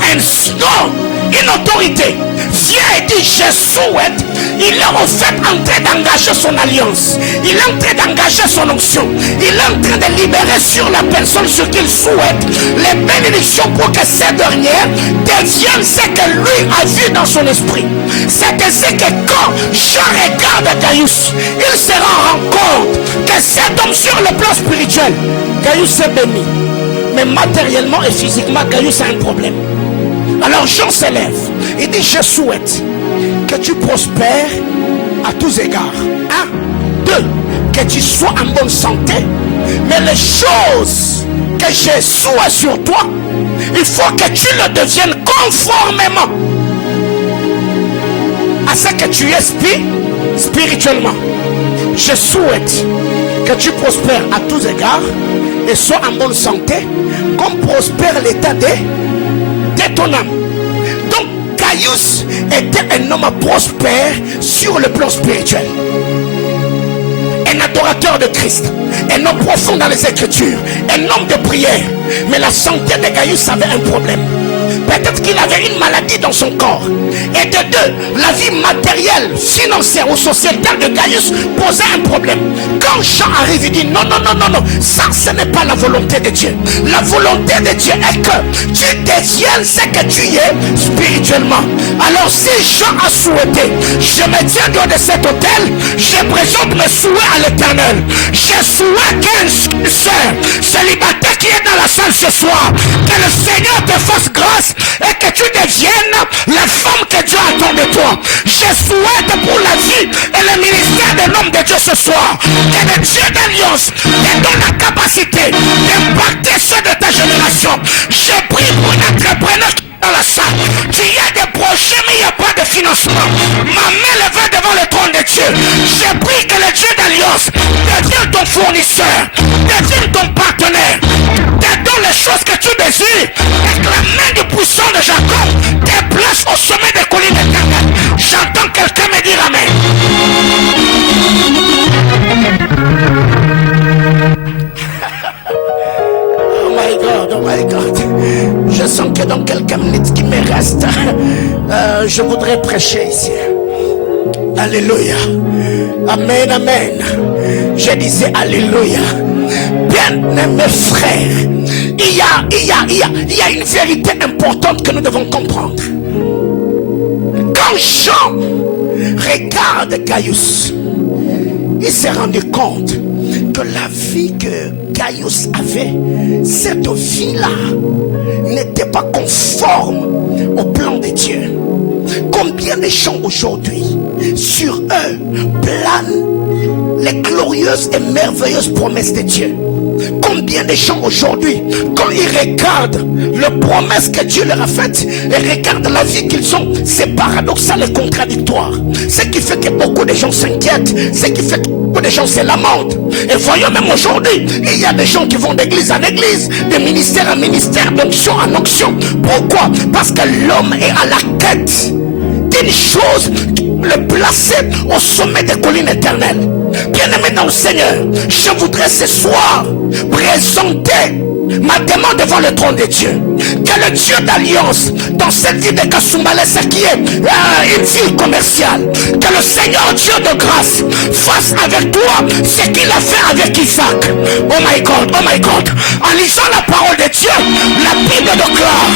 une autorité vient et dit je souhaite, il est en fait en train d'engager son alliance, il est en train d'engager son onction, il est en train de libérer sur la personne ce qu'il souhaite, les bénédictions pour que cette dernière devienne ce que lui a vu dans son esprit. C'est ainsi que quand je regarde Gaius, il se rend compte que cet homme sur le plan spirituel, Gaius est béni, mais matériellement et physiquement Gaius a un problème. Alors Jean s'élève, il dit je souhaite que tu prospères à tous égards. 1, 2, que tu sois en bonne santé. Mais les choses que j'ai souhaité sur toi, il faut que tu le deviennes conformément à ce que tu es spirituellement. Je souhaite que tu prospères à tous égards et sois en bonne santé, comme prospère l'état de ton âme. Donc Gaius était un homme prospère sur le plan spirituel, un adorateur de Christ, un homme profond dans les Écritures, un homme de prière. Mais la santé de Gaius avait un problème. Peut-être qu'il avait une maladie dans son corps. Et de deux, la vie matérielle, financière ou sociétale de Gaius posait un problème. Quand Jean arrive, il dit non, non, non, non, non, ça ce n'est pas la volonté de Dieu. La volonté de Dieu est que tu deviennes ce que tu es spirituellement. Alors si Jean a souhaité, je me tiens dehors de cet hôtel, je présente mes souhaits à l'Éternel. Je souhaite qu'une soeur célibataire qui est dans la salle ce soir, que le Seigneur te fasse grâce et que tu deviennes la femme que Dieu attend de toi. Je souhaite pour la vie et le ministère de l'homme de Dieu ce soir que le Dieu d'Alliance te donne la capacité d'impacter ceux de ta génération. Je prie pour un entrepreneur dans la salle. Il y a des projets mais il n'y a pas de financement. Ma main levée devant le trône de Dieu. Je prie que le Dieu d'Alliance devienne ton fournisseur, devienne ton partenaire, te donne les choses que tu désires et que la main du puissant de Jacob te place au sommet des collines éternelles. J'entends quelqu'un me dire amen. Oh my God, oh my God. Je sens que dans quelques minutes qui me restent, je voudrais prêcher ici. Alléluia. Amen, amen. Je disais alléluia. Bien-aimés frères, il y a une vérité importante que nous devons comprendre. Quand Jean regarde Gaius, il s'est rendu compte que la vie que Gaius avait, cette vie-là n'était pas conforme au plan de Dieu. Combien de gens aujourd'hui, sur eux planent les glorieuses et merveilleuses promesses de Dieu? Combien de gens aujourd'hui, quand ils regardent les promesses que Dieu leur a faites et regardent la vie qu'ils ont, c'est paradoxal et contradictoire. Ce qui fait que beaucoup de gens s'inquiètent, ce qui fait que beaucoup de gens se lamentent. Et voyons même aujourd'hui, il y a des gens qui vont d'église en église, de ministère en ministère, d'onction en onction. Pourquoi? Parce que l'homme est à la quête d'une chose, le placer au sommet des collines éternelles. Bien-aimé dans le Seigneur, je voudrais ce soir présenter ma demande devant le trône de Dieu. Que le Dieu d'Alliance, dans cette ville de Kasumbalesa qui est une ville commerciale, que le Seigneur Dieu de grâce fasse avec toi ce qu'il a fait avec Isaac. Oh my God, oh my God. En lisant la parole de Dieu, la Bible déclare,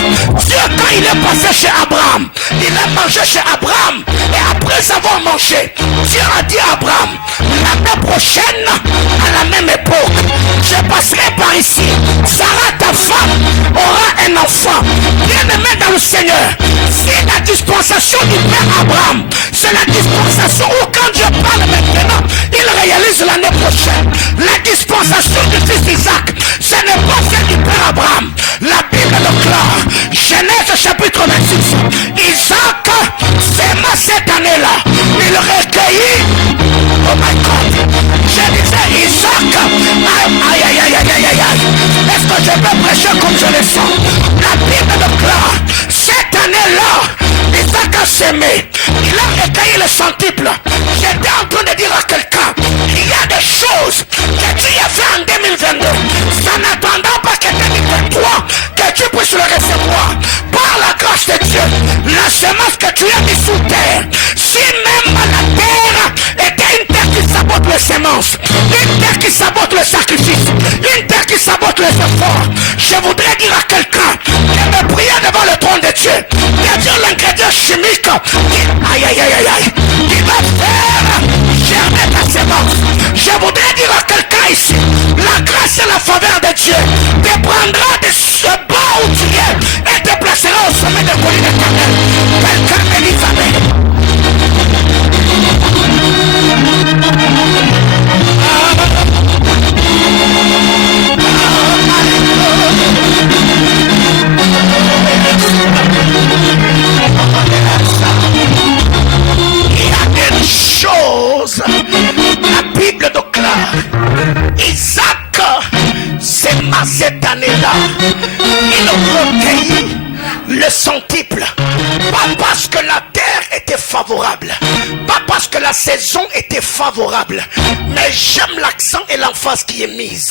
Dieu quand il est passé chez Abraham, il a mangé chez Abraham, et après avoir mangé, Dieu a dit à Abraham, l'année prochaine, à la même époque, je passerai par ici. Sarah, ta femme, aura un enfant. Bien-aimé dans le Seigneur, c'est la dispensation du Père Abraham. C'est la dispensation où quand Dieu parle maintenant, il réalise l'année prochaine. La dispensation du fils d'Isaac, ce n'est pas celle du Père Abraham. La Bible déclare, Genèse chapitre 26, Isaac s'aima cette année-là. Il recueillit, oh my God, je disais Isaac, aïe aïe aïe aïe aïe aïe. Est-ce que je peux prêcher comme je le sens? La Bible déclare, cette année-là, Isaac a semé, il a recueilli le centuple. J'étais en train de dire à quelqu'un, il y a des choses que tu as fait en 2022, ça n'attendant pas que 2023, que tu puisses le recevoir. Par la grâce de Dieu, la semence que tu as mis sous terre, si même la terre était une terre qui sabote les semences, une terre qui sabote le sacrifice, une terre qui sabote les efforts, je voudrais dire à quelqu'un qui me prier devant le trône de Dieu, c'est-à-dire l'ingrédient chimique qui, aïe aïe aïe aïe aïe, qui va faire germer ta semence. Je voudrais dire à quelqu'un ici, la grâce et la faveur de Dieu te prendra de ce bas où tu es et te placera au sommet des collines éternelles. Quelqu'un me dit amen. Il y a des choses favorable. Pas parce que la saison était favorable, mais j'aime l'accent et l'emphase qui est mise.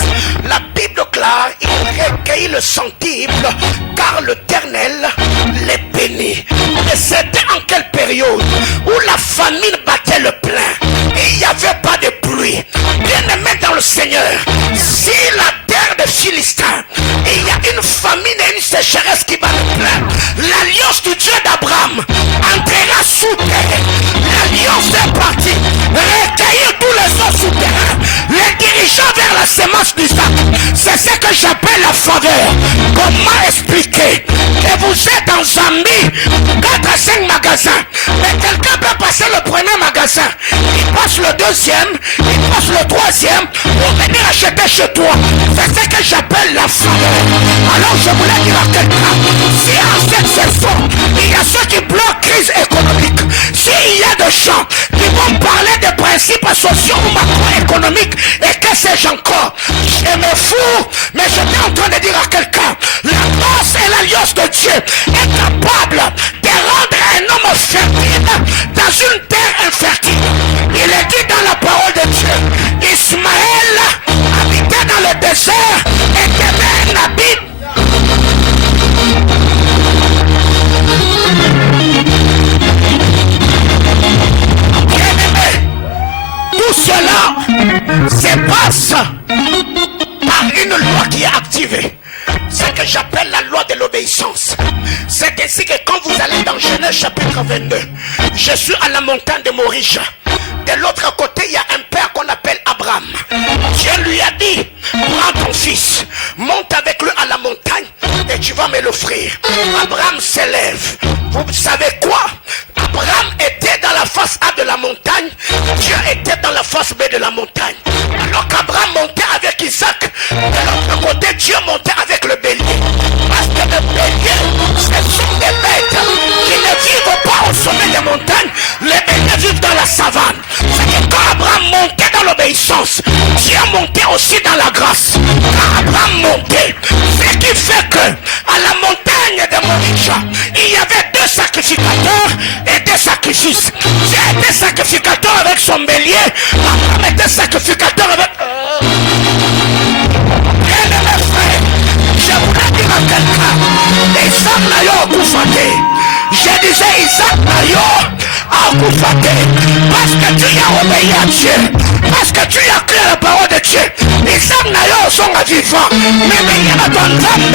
La Bible déclare, il recueillit le centuple, car l'Éternel les bénit. Et c'était en quelle période? Où la famine battait le plein et il n'y avait pas de pluie. Bien aimé dans le Seigneur, si la terre des Philistins, et il y a une famine et une sécheresse qui bat le plein, l'alliance du Dieu d'Abraham entrera sous terre. L'alliance est partie recueillir tous les eaux souterrains, les dirigeants vers la sémence d'Isaac. C'est ce que j'appelle la faveur. Comment expliquer que vous êtes dans un 4 à 5 magasins, mais quelqu'un peut passer le premier magasin, il passe le deuxième, il passe le troisième pour venir acheter chez toi. C'est ce que j'appelle la faveur. Alors je voulais dire à quelqu'un, si en cette saison il y a ceux qui bloquent crise économique, s'il y a des gens qui vont parler des principes sociaux ou macroéconomiques, et que sais-je encore, je me fous, mais je suis en train de dire à quelqu'un, la grâce et l'alliance de Dieu est capable de rendre un homme fertile dans une terre infertile. Il est dit dans la parole de Dieu, Ismaël habitait dans le désert et devait un habit. Bien-aimé, tout cela se passe par une loi qui est activée. C'est ce que j'appelle la loi de l'obéissance. C'est ainsi que quand vous allez dans Genèse chapitre 22, je suis à la montagne de Morija. De l'autre côté, il y a un père qu'on appelle Abraham. Dieu lui a dit, prends ton fils, monte avec lui à la montagne et tu vas me l'offrir. Abraham s'élève. Vous savez quoi? Abraham était dans la face A de la montagne, Dieu était dans la face B de la montagne. Alors qu'Abraham montait avec Isaac, de l'autre côté, Dieu montait avec le bélier. Parce que le bélier, ce sont des bêtes qui ne vivent pas au sommet des montagnes, les béliers vivent dans la savane. C'est que quand Abraham montait dans l'obéissance, Dieu montait aussi dans la grâce. Quand Abraham montait, ce qui fait que à la montagne de Morija, il y avait 2 sacrificateurs et 2 sacrifices. Dieu était sacrificateur avec son bélier, Abraham était sacrificateur avec... Bien-aimé frère, je voulais dire à quelqu'un, Isaac n'a yo koufate. Je disais Isaac n'a yo koufate. Parce que tu as obéi à Dieu, parce que tu as cru à la parole de Dieu. Isaac n'a yo son vivant, mais il y a ton âme.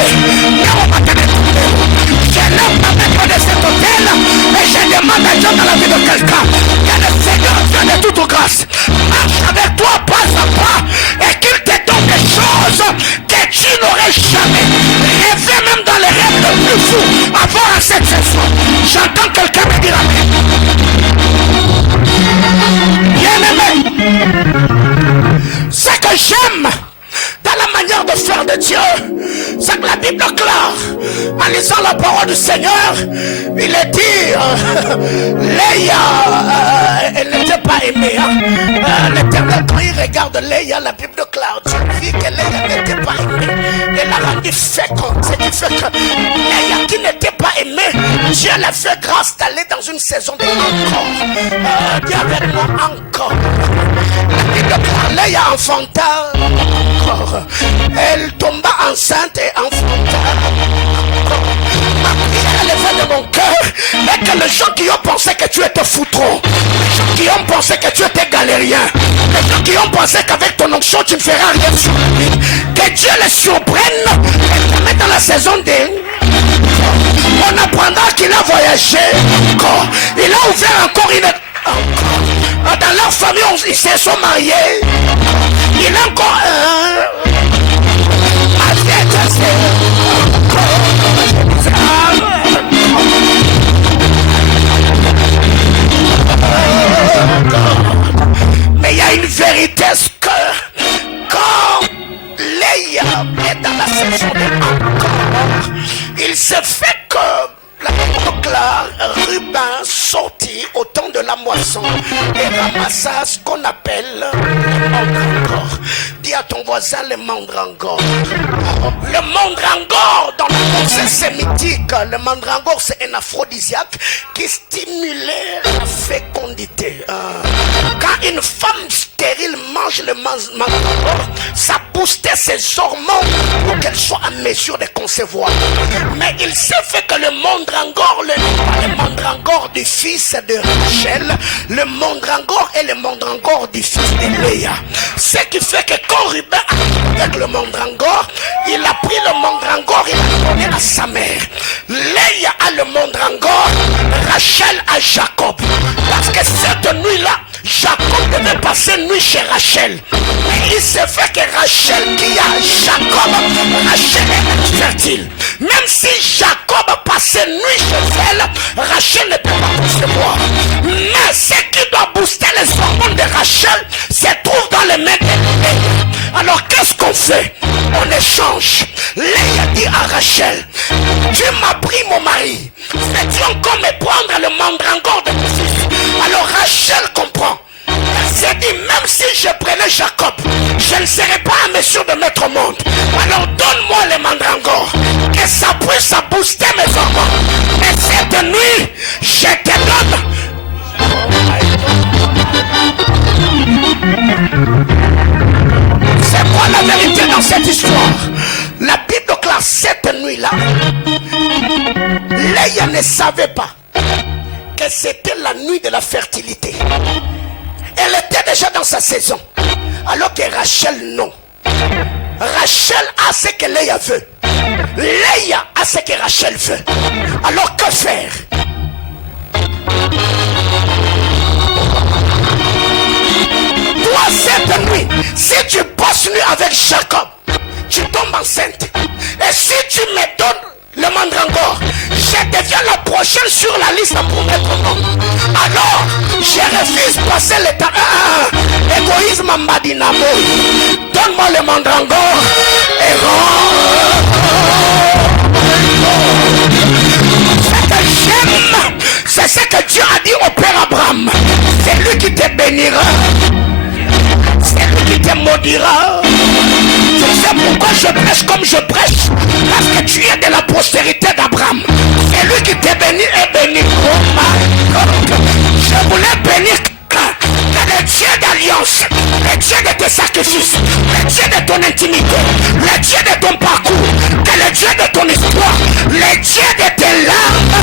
Je lève ma main de cet hôtel et je demande à Dieu dans la vie de quelqu'un que le Seigneur Dieu de toute grâce marche avec toi pas à pas et qu'il te donne des choses que tu n'aurais jamais rêvé, même dans les rêves les plus fous avant à cette saison. J'entends quelqu'un me dire amen. Bien-aimé, ce que j'aime dans la manière de faire de Dieu, c'est que la Bible déclare, en lisant la parole du Seigneur, il est dit, Léa, elle n'était pas aimée. L'Éternel, quand il regarde Léa, la Bible déclare, Dieu vit que Léa n'était pas aimée. Elle l'a rendu féconde. Ce qui fait que Léa qui n'était pas aimée, Dieu l'a fait grâce d'aller dans une saison de encore. Dis avec moi encore. La Bible déclare, Léa enfanta encore. Elle tomba enceinte et enfanta. Ma prière, elle est faite de mon cœur, et que les gens qui ont pensé que tu étais foutron, les gens qui ont pensé que tu étais galérien, les gens qui ont pensé qu'avec ton onction tu ne feras rien sur la vie, que Dieu les surprenne et te mette dans la saison des... On apprendra qu'il a voyagé encore, il a ouvert encore une... Encore. Dans leur famille, ils se sont mariés. Il a encore un... Mais il y a une vérité, ce que quand Léa est dans la saison de encore, il se fait que la Bible déclare Ruben sortit au temps de la moisson et ramassa ce qu'on appelle le mandrangore. Dis à ton voisin le mandrangore. Le mandrangore dans la pensée sémitique, le mandrangore c'est un aphrodisiaque qui stimulait la fécondité. Quand une femme stérile mange le mandrangore, ça boostait ses hormones pour qu'elle soit en mesure de concevoir. Mais il s'est fait que le mandrangore, le mandrangore du fils de Rachel, le mandrangore est le mandrangore du fils de Léa. Ce qui fait que quand Ruben a avec le mandrangore, il a pris le mandrangore, il l'a donné à sa mère. Léa a le mandrangore, Rachel a Jacob. Parce que cette nuit-là, Jacob devait passer une nuit chez Rachel. Mais il s'est fait que Rachel qui a Jacob, Rachel est fertile. Même si Jacob passait une nuit chez elle, Rachel ne peut pas concevoir. Mais ce qui doit booster les hormones de Rachel se trouve dans les mains de Léa. Alors qu'est-ce qu'on fait? On échange. Léa dit à Rachel, tu m'as pris mon mari. Fais-tu encore me prendre le mandrangore de mon fils? Alors Rachel comprend. Elle s'est dit, même si je prenais Jacob, je ne serais pas en mesure de mettre au monde. Alors donne-moi le mandrangore, que ça puisse booster mes hormones. Et cette nuit, je te donne. C'est quoi la vérité dans cette histoire? La Bible classe cette nuit-là, Léa ne savait pas que c'était la nuit de la fertilité. Elle était déjà dans sa saison. Alors que Rachel, non. Rachel a ce que Léa veut. Léa a ce que Rachel veut. Alors que faire? Toi, cette nuit, si tu passes nuit avec Jacob, tu tombes enceinte. Et si tu me donnes le mandrangore, je deviens la prochaine sur la liste pour mettre au monde. Alors, je refuse de passer le temps. Égoïsme Mbadinamo. Donne-moi le mandrangore et ce que j'aime, c'est ce que Dieu a dit au Père Abraham. C'est lui qui te bénira. C'est lui qui te maudira. Tu sais pourquoi je prêche comme je prêche? Parce que tu es de la postérité d'Abraham. C'est lui qui te bénit et bénit. Oh my God. Je voulais bénir le Dieu d'alliance, le Dieu de tes sacrifices, le Dieu de ton intimité, le Dieu de ton parcours, que le Dieu de ton histoire, le Dieu de tes larmes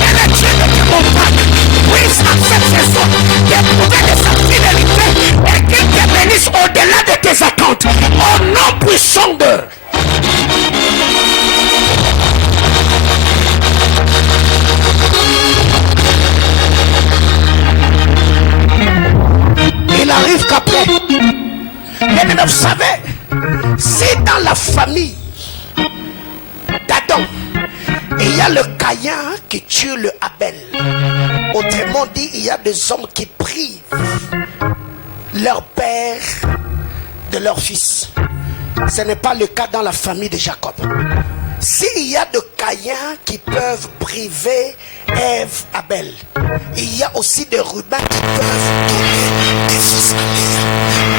et le Dieu de tes montagnes puisse en cette saison t'éprouver de sa fidélité et qu'il te bénisse au-delà de tes attentes. Au nom puissant de... Il arrive qu'après, mais vous savez, c'est dans la famille d'Adam, il y a le Caïn qui tue le Abel. Autrement dit, il y a des hommes qui privent leur père de leur fils. Ce n'est pas le cas dans la famille de Jacob. S'il y a de Caïns qui peuvent priver Ève, Abel, il y a aussi des Ruben qui peuvent donner des fils à Léa.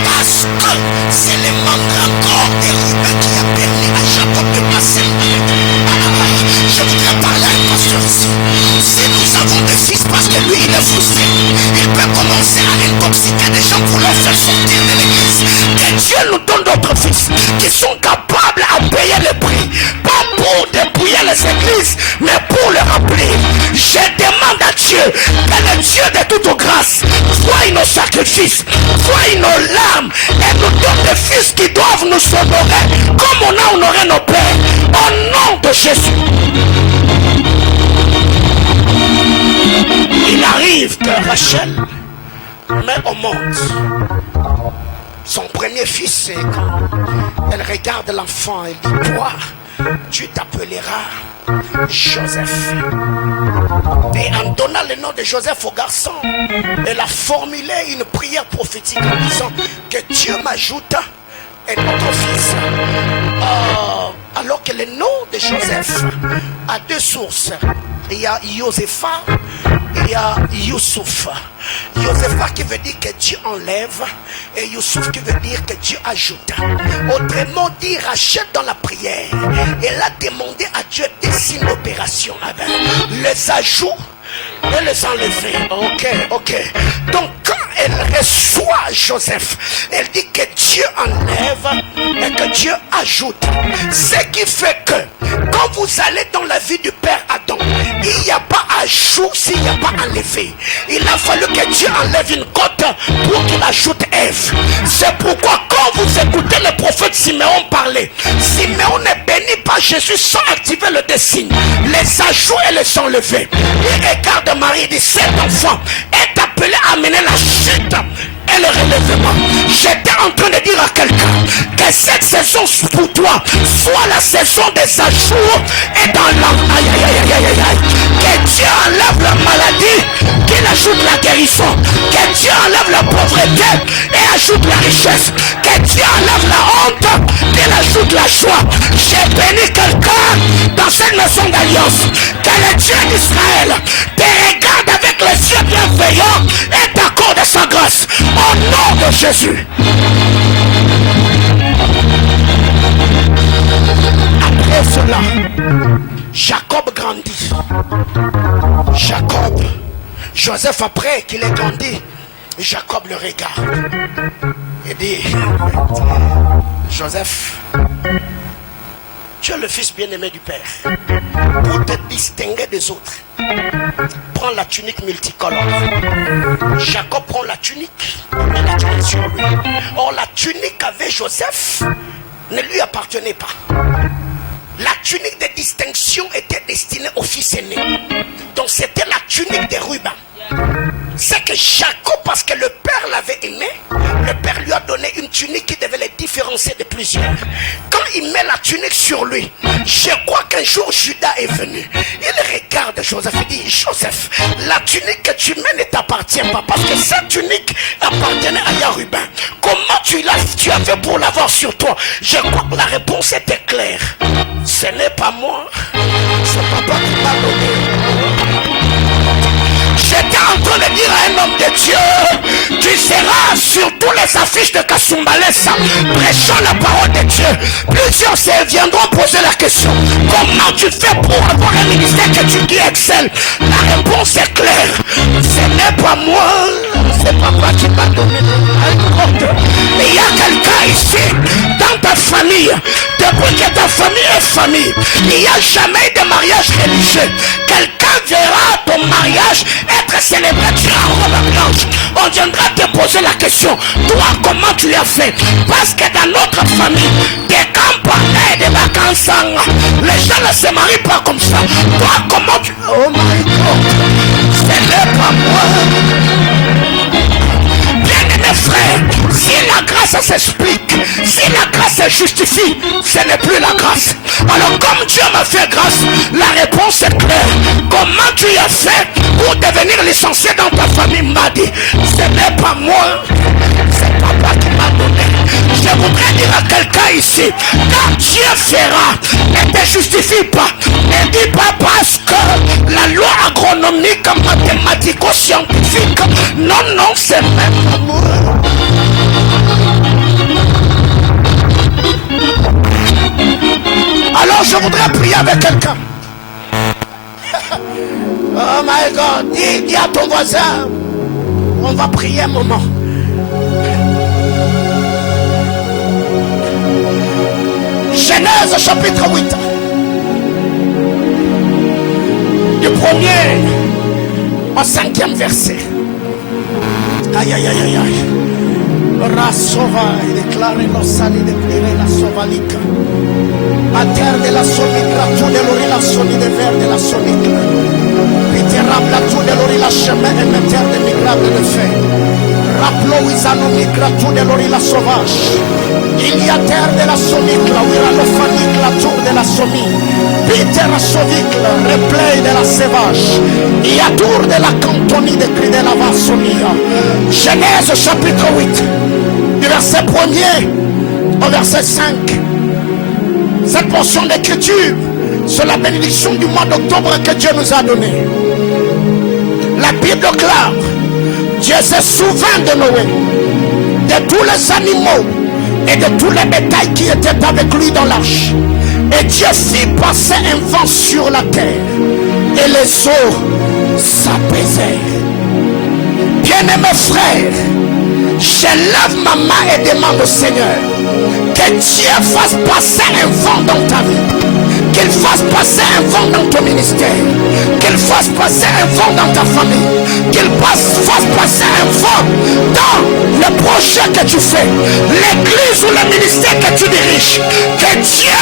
Parce que c'est le mandrangore des Ruben qui a permis à Jacob de passer. Je voudrais parler à un pasteur ici. Si nous avons des fils parce que lui il est frustré, il peut commencer à intoxiquer des gens pour leur faire sortir de l'église. Que Dieu nous donne d'autres fils qui sont capables à payer le prix. Pas pour dépouiller les églises, mais pour les remplir. Je demande à Dieu que le Dieu de toute grâce voie nos sacrifices, voie nos larmes et nous donne des fils qui doivent nous honorer comme on a honoré nos pères. Au nom de Jésus. Il arrive que Rachel met au monde son premier fils. Et quand elle regarde l'enfant, elle dit, toi, tu t'appelleras Joseph. Et en donnant le nom de Joseph au garçon, elle a formulé une prière prophétique en disant que Dieu m'ajoute un autre fils. Alors que le nom de Joseph a deux sources. Il y a Josepha et Il y a Youssouf. Josepha qui veut dire que Dieu enlève et Youssouf qui veut dire que Dieu ajoute. Autrement dit, Rachel dans la prière, elle a demandé à Dieu des signes d'opération. Les ajouts et les enlever. Ok. Donc quand elle reçoit Joseph, elle dit que Dieu enlève et que Dieu ajoute. Ce qui fait que quand vous allez dans la vie du Père Adam, il n'y a pas ajout s'il n'y a pas enlevé. Il a fallu que Dieu enlève une côte pour qu'il ajoute Ève. C'est pourquoi quand vous écoutez le prophète Siméon parler, Siméon est béni par Jésus sans activer le dessin, les ajouts et les enlevés. Il regarde Marie et dit, cet enfant est appelé à amener la chute et le relèvement. J'étais en train de dire à quelqu'un que cette saison pour toi soit la saison des ajouts et dans l'âme. Que Dieu enlève la maladie, qu'il ajoute la guérison. Que Dieu enlève la pauvreté et ajoute la richesse. Que Dieu enlève la honte, qu'il ajoute la joie. J'ai béni quelqu'un dans cette maison d'alliance. Que le Dieu d'Israël te regarde avec les yeux bienveillants et t'accorde sa grâce. Au nom de Jésus. Après cela, Jacob grandit. Joseph, après qu'il ait grandi, Jacob le regarde et dit, Joseph, tu es le fils bien-aimé du Père. Pour te distinguer des autres, prends la tunique multicolore. Jacob prend la tunique et met la tunique sur lui. Or la tunique avec Joseph ne lui appartenait pas. La tunique de distinction était destinée au fils aîné. Donc c'était la tunique des rubans. C'est que Jacob, parce que le père l'avait aimé, le père lui a donné une tunique qui devait les différencier de plusieurs. Quand il met la tunique sur lui, je crois qu'un jour Judas est venu. Il regarde Joseph et dit, Joseph, la tunique que tu mets ne t'appartient pas, parce que cette tunique appartenait à Yarubin. Comment tu as fait pour l'avoir sur toi? Je crois que la réponse était claire. Ce n'est pas moi, c'est papa qui m'a donné. J'étais en train de dire à un homme de Dieu, tu seras sur toutes les affiches de Kasumbalesa, prêchant la parole de Dieu. Plusieurs se viendront poser la question, comment tu fais pour avoir un ministère que tu dis excelle? La réponse est claire, ce n'est pas moi, c'est papa qui m'a donné. Mais il y a quelqu'un ici, dans ta famille, depuis que ta famille est famille, il n'y a jamais de mariage religieux. Quelqu'un verra ton mariage être célébré en robe blanche. On viendra te poser la question, toi comment tu as fait? Parce que dans notre famille, des campagnes et des vacances, les gens ne se marient pas comme ça. Toi comment tu... Oh my God, ce n'est pas moi. Mes frères, si la grâce s'explique, si la grâce se justifie, ce n'est plus la grâce. Alors comme Dieu m'a fait grâce, la réponse est claire. Comment tu as fait pour devenir licencié dans ta famille? M'a dit, ce n'est pas moi, c'est papa qui m'a donné. Je voudrais dire à quelqu'un ici, quand Dieu fera, ne te justifie pas. Ne dis pas parce que la loi agronomique, mathématico-scientifique, non, c'est même pas moi. Alors je voudrais prier avec quelqu'un. Oh my God, dis à ton voisin, on va prier un moment. Genèse chapitre 8. Du 1er au 5e verset. Aïe. Rasova, déclare lo sali de dire la sovalica. A terre de la somigra, tout de l'orila soni de verre de la somigra. Piterabla tout de l'orila chemin et me terre de migrable de fer. Rappelons Isano migra tout de l'orila sauvage. Il y a terre de la somigra, où il y a l'ophanique, la tour de la somi. Peter Sovic, replay de la sauvage. Il y a tour de la cantonie de cri de la Vassonia. Genèse chapitre 8. Du verset 1er au verset 5. Cette portion d'écriture, c'est la bénédiction du mois d'octobre que Dieu nous a donnée. La Bible clame. Dieu se souvint de Noé, de tous les animaux et de tous les bétails qui étaient avec lui dans l'arche. Et Dieu fit passer un vent sur la terre et les eaux s'apaisaient. Bien-aimés frères, j'élève ma main et demande au Seigneur que Dieu fasse passer un vent dans ta vie, qu'il fasse passer un vent dans ton ministère, qu'il fasse passer un vent dans ta famille, qu'il fasse passer un vent dans le projet que tu fais, l'église ou le ministère que tu diriges. Que Dieu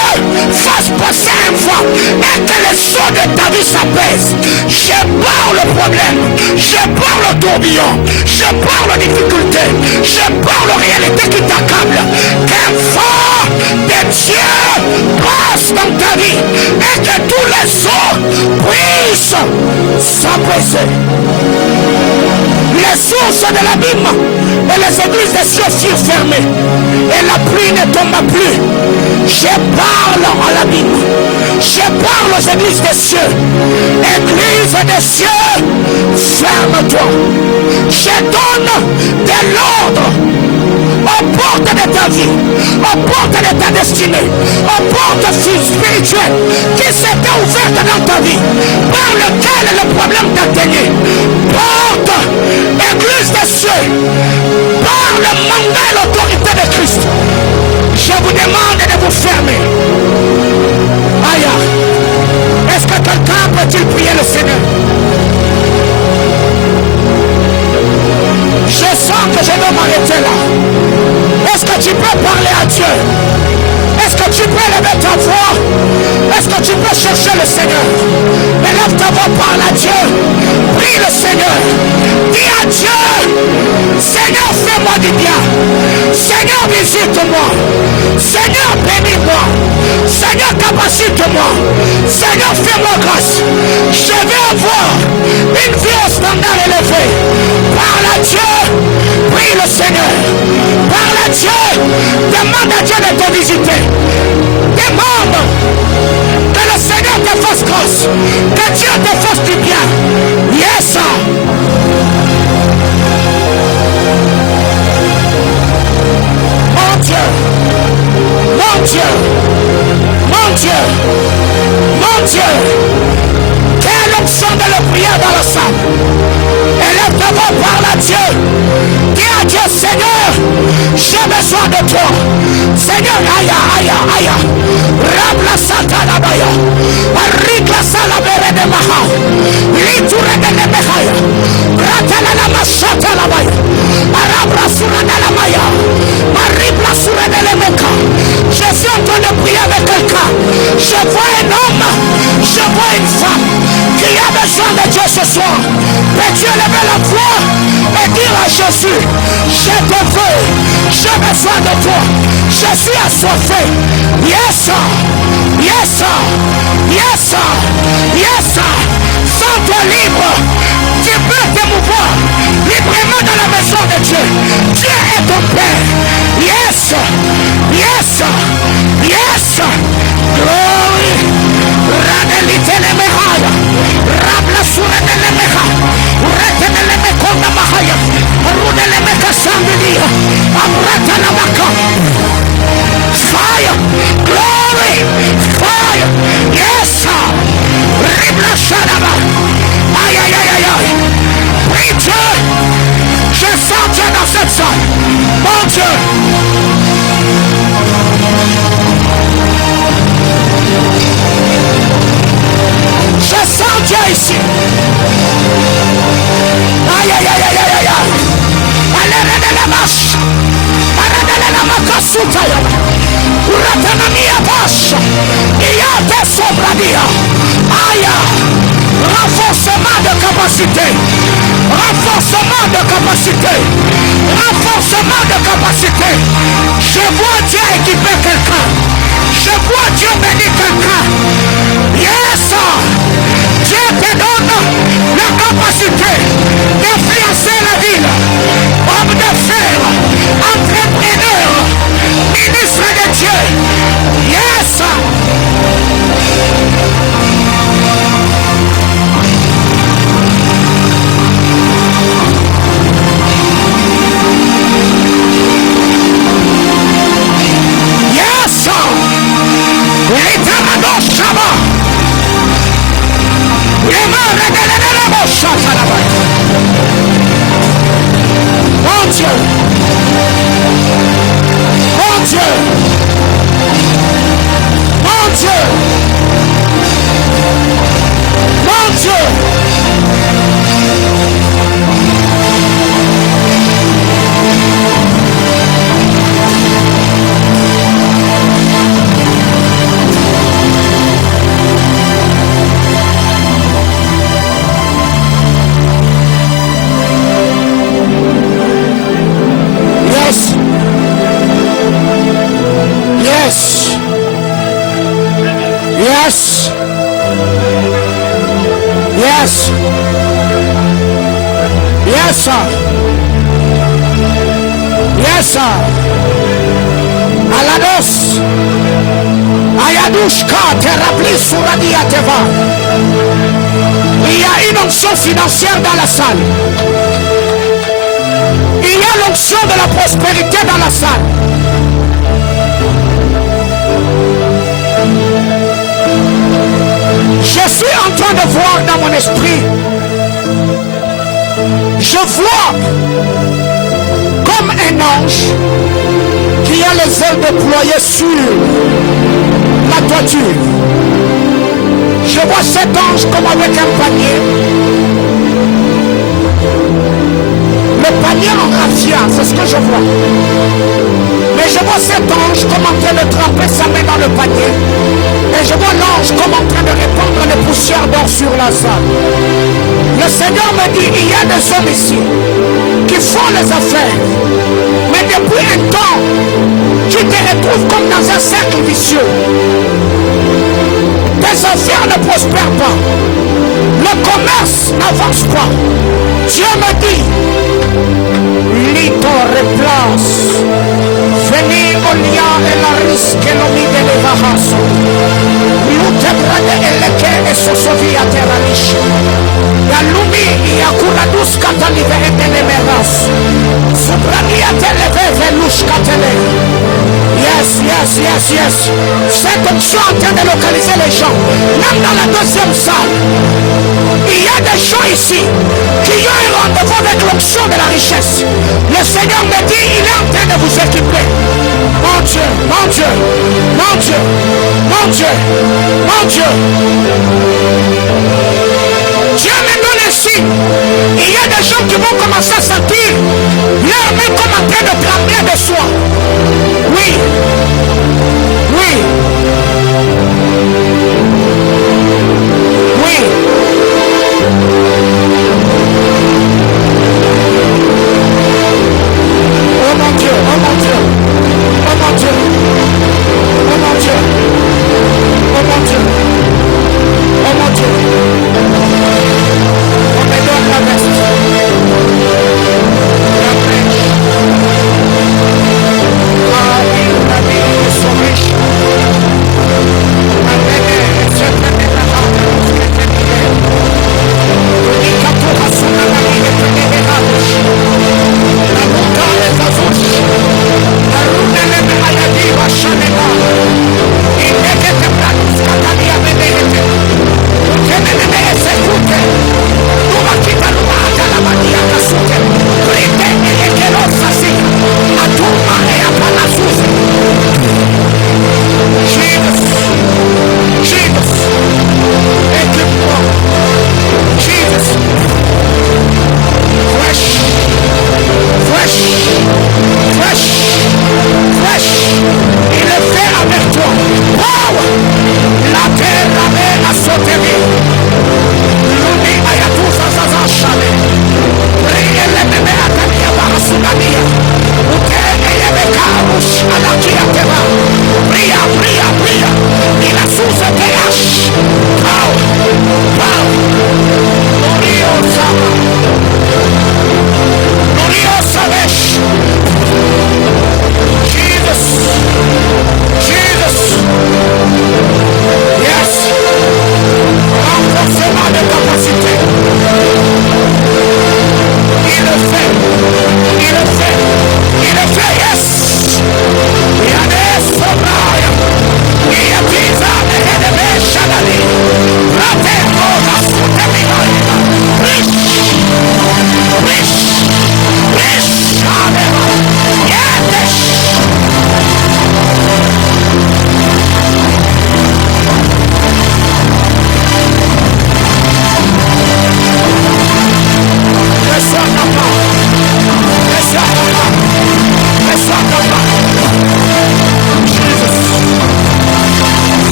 fasse passer un vent et que les eaux de ta vie s'apaisent. Je parle le problème, je parle le tourbillon, je parle aux difficultés, je parle aux réalités qui t'accablent. Qu'un vent de Dieu passe dans ta vie et que tous les eaux puissent s'apaiser. Les sources de l'abîme et les églises des cieux furent fermées et la pluie ne tomba plus. Je parle à l'abîme, je parle aux églises des cieux. Église des cieux, ferme-toi. Je donne de l'ordre aux portes de ta vie, aux portes de ta destinée, aux portes spirituelles qui s'étaient ouvertes dans ta vie, par lesquelles le problème t'atteignait. Porte, église des cieux, par le mandat et l'autorité de Christ, je vous demande de vous fermer. Aïe, est-ce que quelqu'un peut-il prier le Seigneur? Je sens que je dois m'arrêter là. Est-ce que tu peux parler à Dieu? Est-ce que tu peux lever ta voix? Est-ce que tu peux chercher le Seigneur? Élève ta voix, parle à Dieu. Prie le Seigneur. Dis à Dieu: Seigneur, fais-moi du bien. Seigneur, visite-moi. Seigneur, bénis-moi. Seigneur, capacite-moi. Seigneur, fais-moi grâce. Je vais avoir une vie au standard élevé. Parle à Dieu. Prie le Seigneur. Parle à Dieu. Demande à Dieu de te visiter. Demande que le Seigneur te fasse grâce. Que Dieu te fasse du bien. Yes. Mon Dieu. Mon Dieu. Mon Dieu. Mon Dieu. Quelle option de la prière dans la salle. Élève ta voix, parle à Dieu. Dis à Dieu: Seigneur, j'ai besoin de toi. Seigneur, aïe. Rabla satana baya. Arikla salabere de maha. Liture de mehaya. Ratala la machata la baya. Arabra surana la maya. Aribla surana le meka. Je suis en train de prier avec quelqu'un. Je vois un homme, je vois une femme qui a besoin de Dieu ce soir. Peux-tu lever la voix et dire à Jésus: je te veux, j'ai besoin de toi, je suis assoiffé. Yes, yes, yes, yes. Sens-toi libre. Tu peux te mouvoir librement dans la maison de Dieu. Dieu est ton Père. Yes, yes, yes. Glory. Radelite le mehaya. Rabla sura de le meha. Retene le mekonda mahaya. Rude le meka sambidia. Abrata la maka. Fire. Glory. Fire. Yes. Ribla shadaba. Aïe. Prie Dieu. Je sens Dieu dans cette salle. Mon Dieu. Je sens Dieu ici. Aïe. Allez, la marche. Allez, la makasuta. Uratanamia vache. Il y a des sobradia. Aïe. Renforcement de capacité. Renforcement de capacité. Renforcement de capacité. Je vois Dieu équiper quelqu'un. Je vois Dieu bénir quelqu'un. Yes. Dieu te donne la capacité d'influencer la ville. Homme d'affaires, entrepreneur, ministre de Dieu. Yes. Mon Dieu. Mon Dieu. Mon Dieu. Mon Dieu. Yes. Yes. Yes. Yes, sir. Yes, sir. Alados. Ayadushka terapli suradia teva. Il y a une onction financière dans la salle. Il y a l'onction de la prospérité dans la salle. Je suis en train de voir dans mon esprit. Je vois comme un ange qui a les ailes déployées sur la toiture. Je vois cet ange comme avec un panier. Le panier en raffia, c'est ce que je vois. Mais je vois cet ange comme en train de tremper sa main dans le panier. Et je vois l'ange comme en train de répandre les poussières d'or sur la salle. Le Seigneur me dit, il y a des hommes ici qui font les affaires. Mais depuis un temps, tu te retrouves comme dans un cercle vicieux. Tes affaires ne prospèrent pas. Le commerce n'avance pas. Dieu me dit, Lito replace. Venez au lien et la risque l'homme de l'Evahaso. Lute brade eleke e sosovi a teralish. Yalumi yakuradus katalive et telemeras. Subrani a televe velush katele. Yes, yes, yes, yes. Cette onction en train de localiser les gens. Même dans la deuxième salle. Il y a des gens ici qui ont un rendez-vous avec l'onction de la richesse. Le Seigneur me dit, il est en train de vous équiper. Mon Dieu, mon Dieu, mon Dieu, mon Dieu, mon Dieu. Dieu me donne un signe. Il y a des gens qui vont commencer à sentir leur main comme en train de trembler de soi. Oui, oui, oui. Oh mon Dieu, oh mon Dieu, oh mon Dieu, oh mon Dieu, oh mon Dieu, oh mon Dieu. On me donne la veste, la brèche.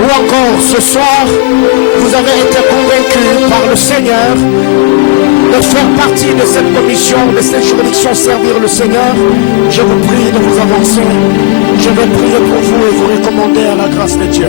ou encore ce soir, vous avez été convaincu par le Seigneur de faire partie de cette commission, de cette juridiction, servir le Seigneur, je vous prie de vous avancer. Je vais prier pour vous et vous recommander à la grâce de Dieu.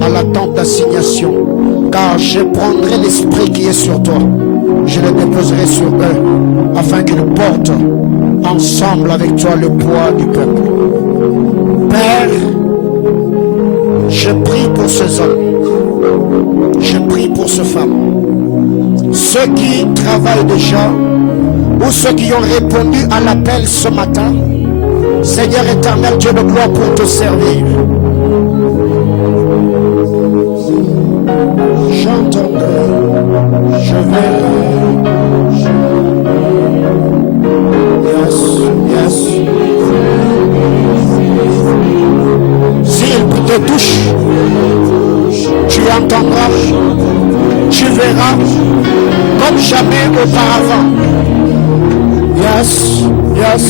À la tente d'assignation, car je prendrai l'esprit qui est sur toi, je le déposerai sur eux, afin qu'ils portent ensemble avec toi le poids du peuple. Père, je prie pour ces hommes, je prie pour ces femmes, ceux qui travaillent déjà, ou ceux qui ont répondu à l'appel ce matin. Seigneur éternel, Dieu de gloire, pour te servir. J'entendrai, je verrai. Yes, yes. S'il te touche, tu entendras, tu verras comme jamais auparavant. Yes, yes.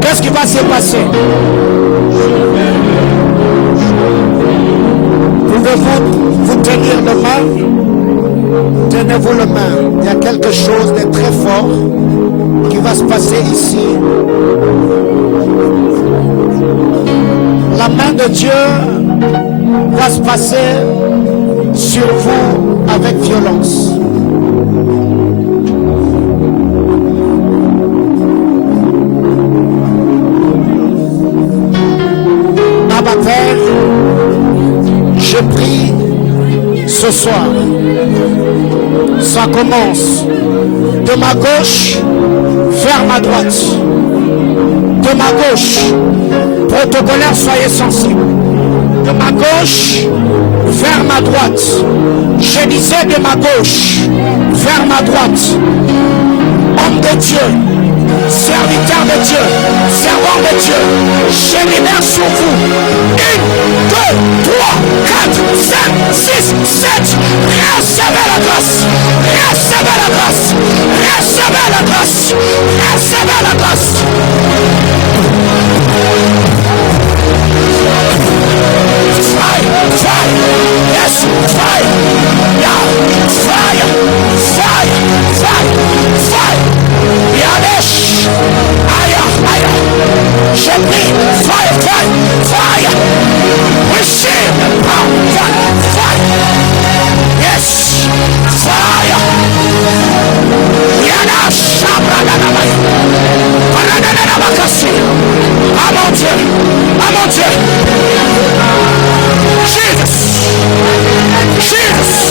Qu'est-ce qui va se passer? Pouvez-vous vous tenir le main? Tenez-vous le main. Il y a quelque chose de très fort qui va se passer ici. La main de Dieu va se passer sur vous avec violence. Père, je prie ce soir, ça commence de ma gauche vers ma droite. De ma gauche, protocolaire, soyez sensibles. De ma gauche vers ma droite. Je disais de ma gauche vers ma droite. Homme de Dieu, serviteur de Dieu, servant de Dieu, je libère sur vous 1, 2, 3, 4, 5, 6, 7. Recevez la grâce, recevez la grâce, recevez la grâce, recevez la grâce. Fire, fire, yes, fire, yeah, fire, fire, fire, fire. Yadesh, aya, aya. Je prie, fire, fire, fire. Receive the power, fire, fire. Yes, fire. Yadash, abra, da, da, da. Para, da, da, da, bakasi. mon Dieu. Ah mon Dieu. Jesus. Jesus.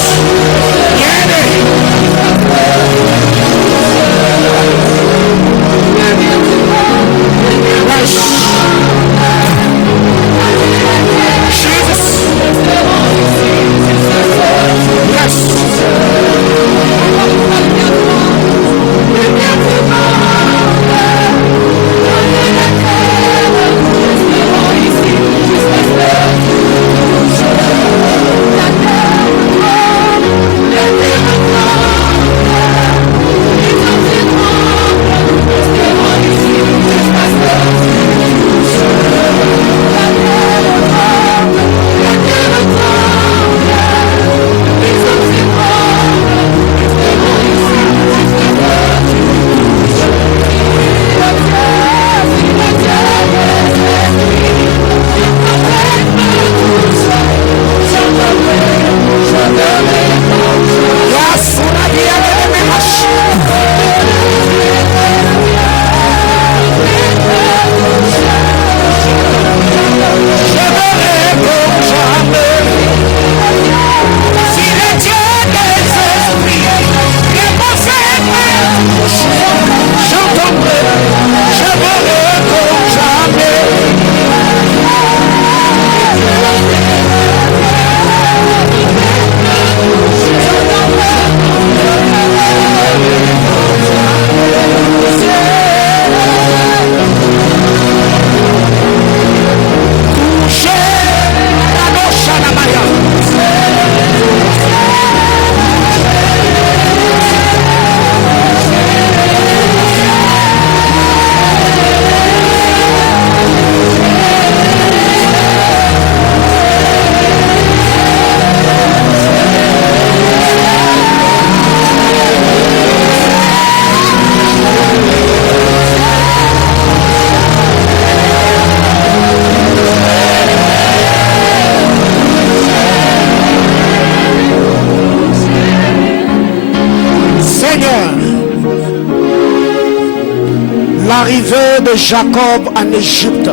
L'arrivée de Jacob en Égypte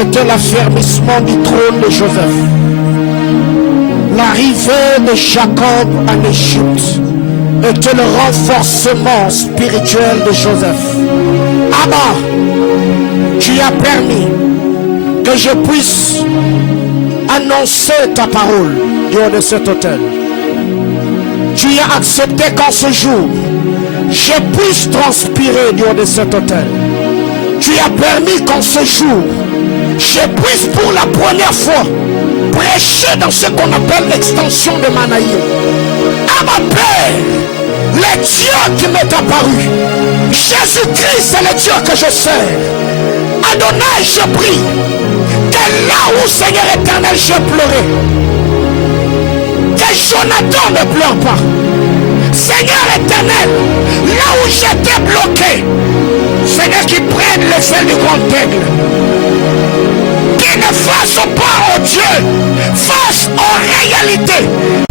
était l'affermissement du trône de Joseph. L'arrivée de Jacob en Égypte était le renforcement spirituel de Joseph. Abba, tu as permis que je puisse annoncer ta parole dehors de cet hôtel. Tu as accepté qu'en ce jour, je puisse transpirer dehors de cet hôtel. Tu as permis qu'en ce jour, je puisse pour la première fois prêcher dans ce qu'on appelle l'extension de Manaïm. À ma Père, le Dieu qui m'est apparu, Jésus-Christ est le Dieu que je sers. Adonai, je prie que là où, Seigneur éternel, j'ai pleuré, que Jonathan ne pleure pas. Seigneur éternel, là où j'étais bloqué, Seigneur, qui prenne les ailes du grand aigle, qui ne fasse pas au Dieu face aux réalités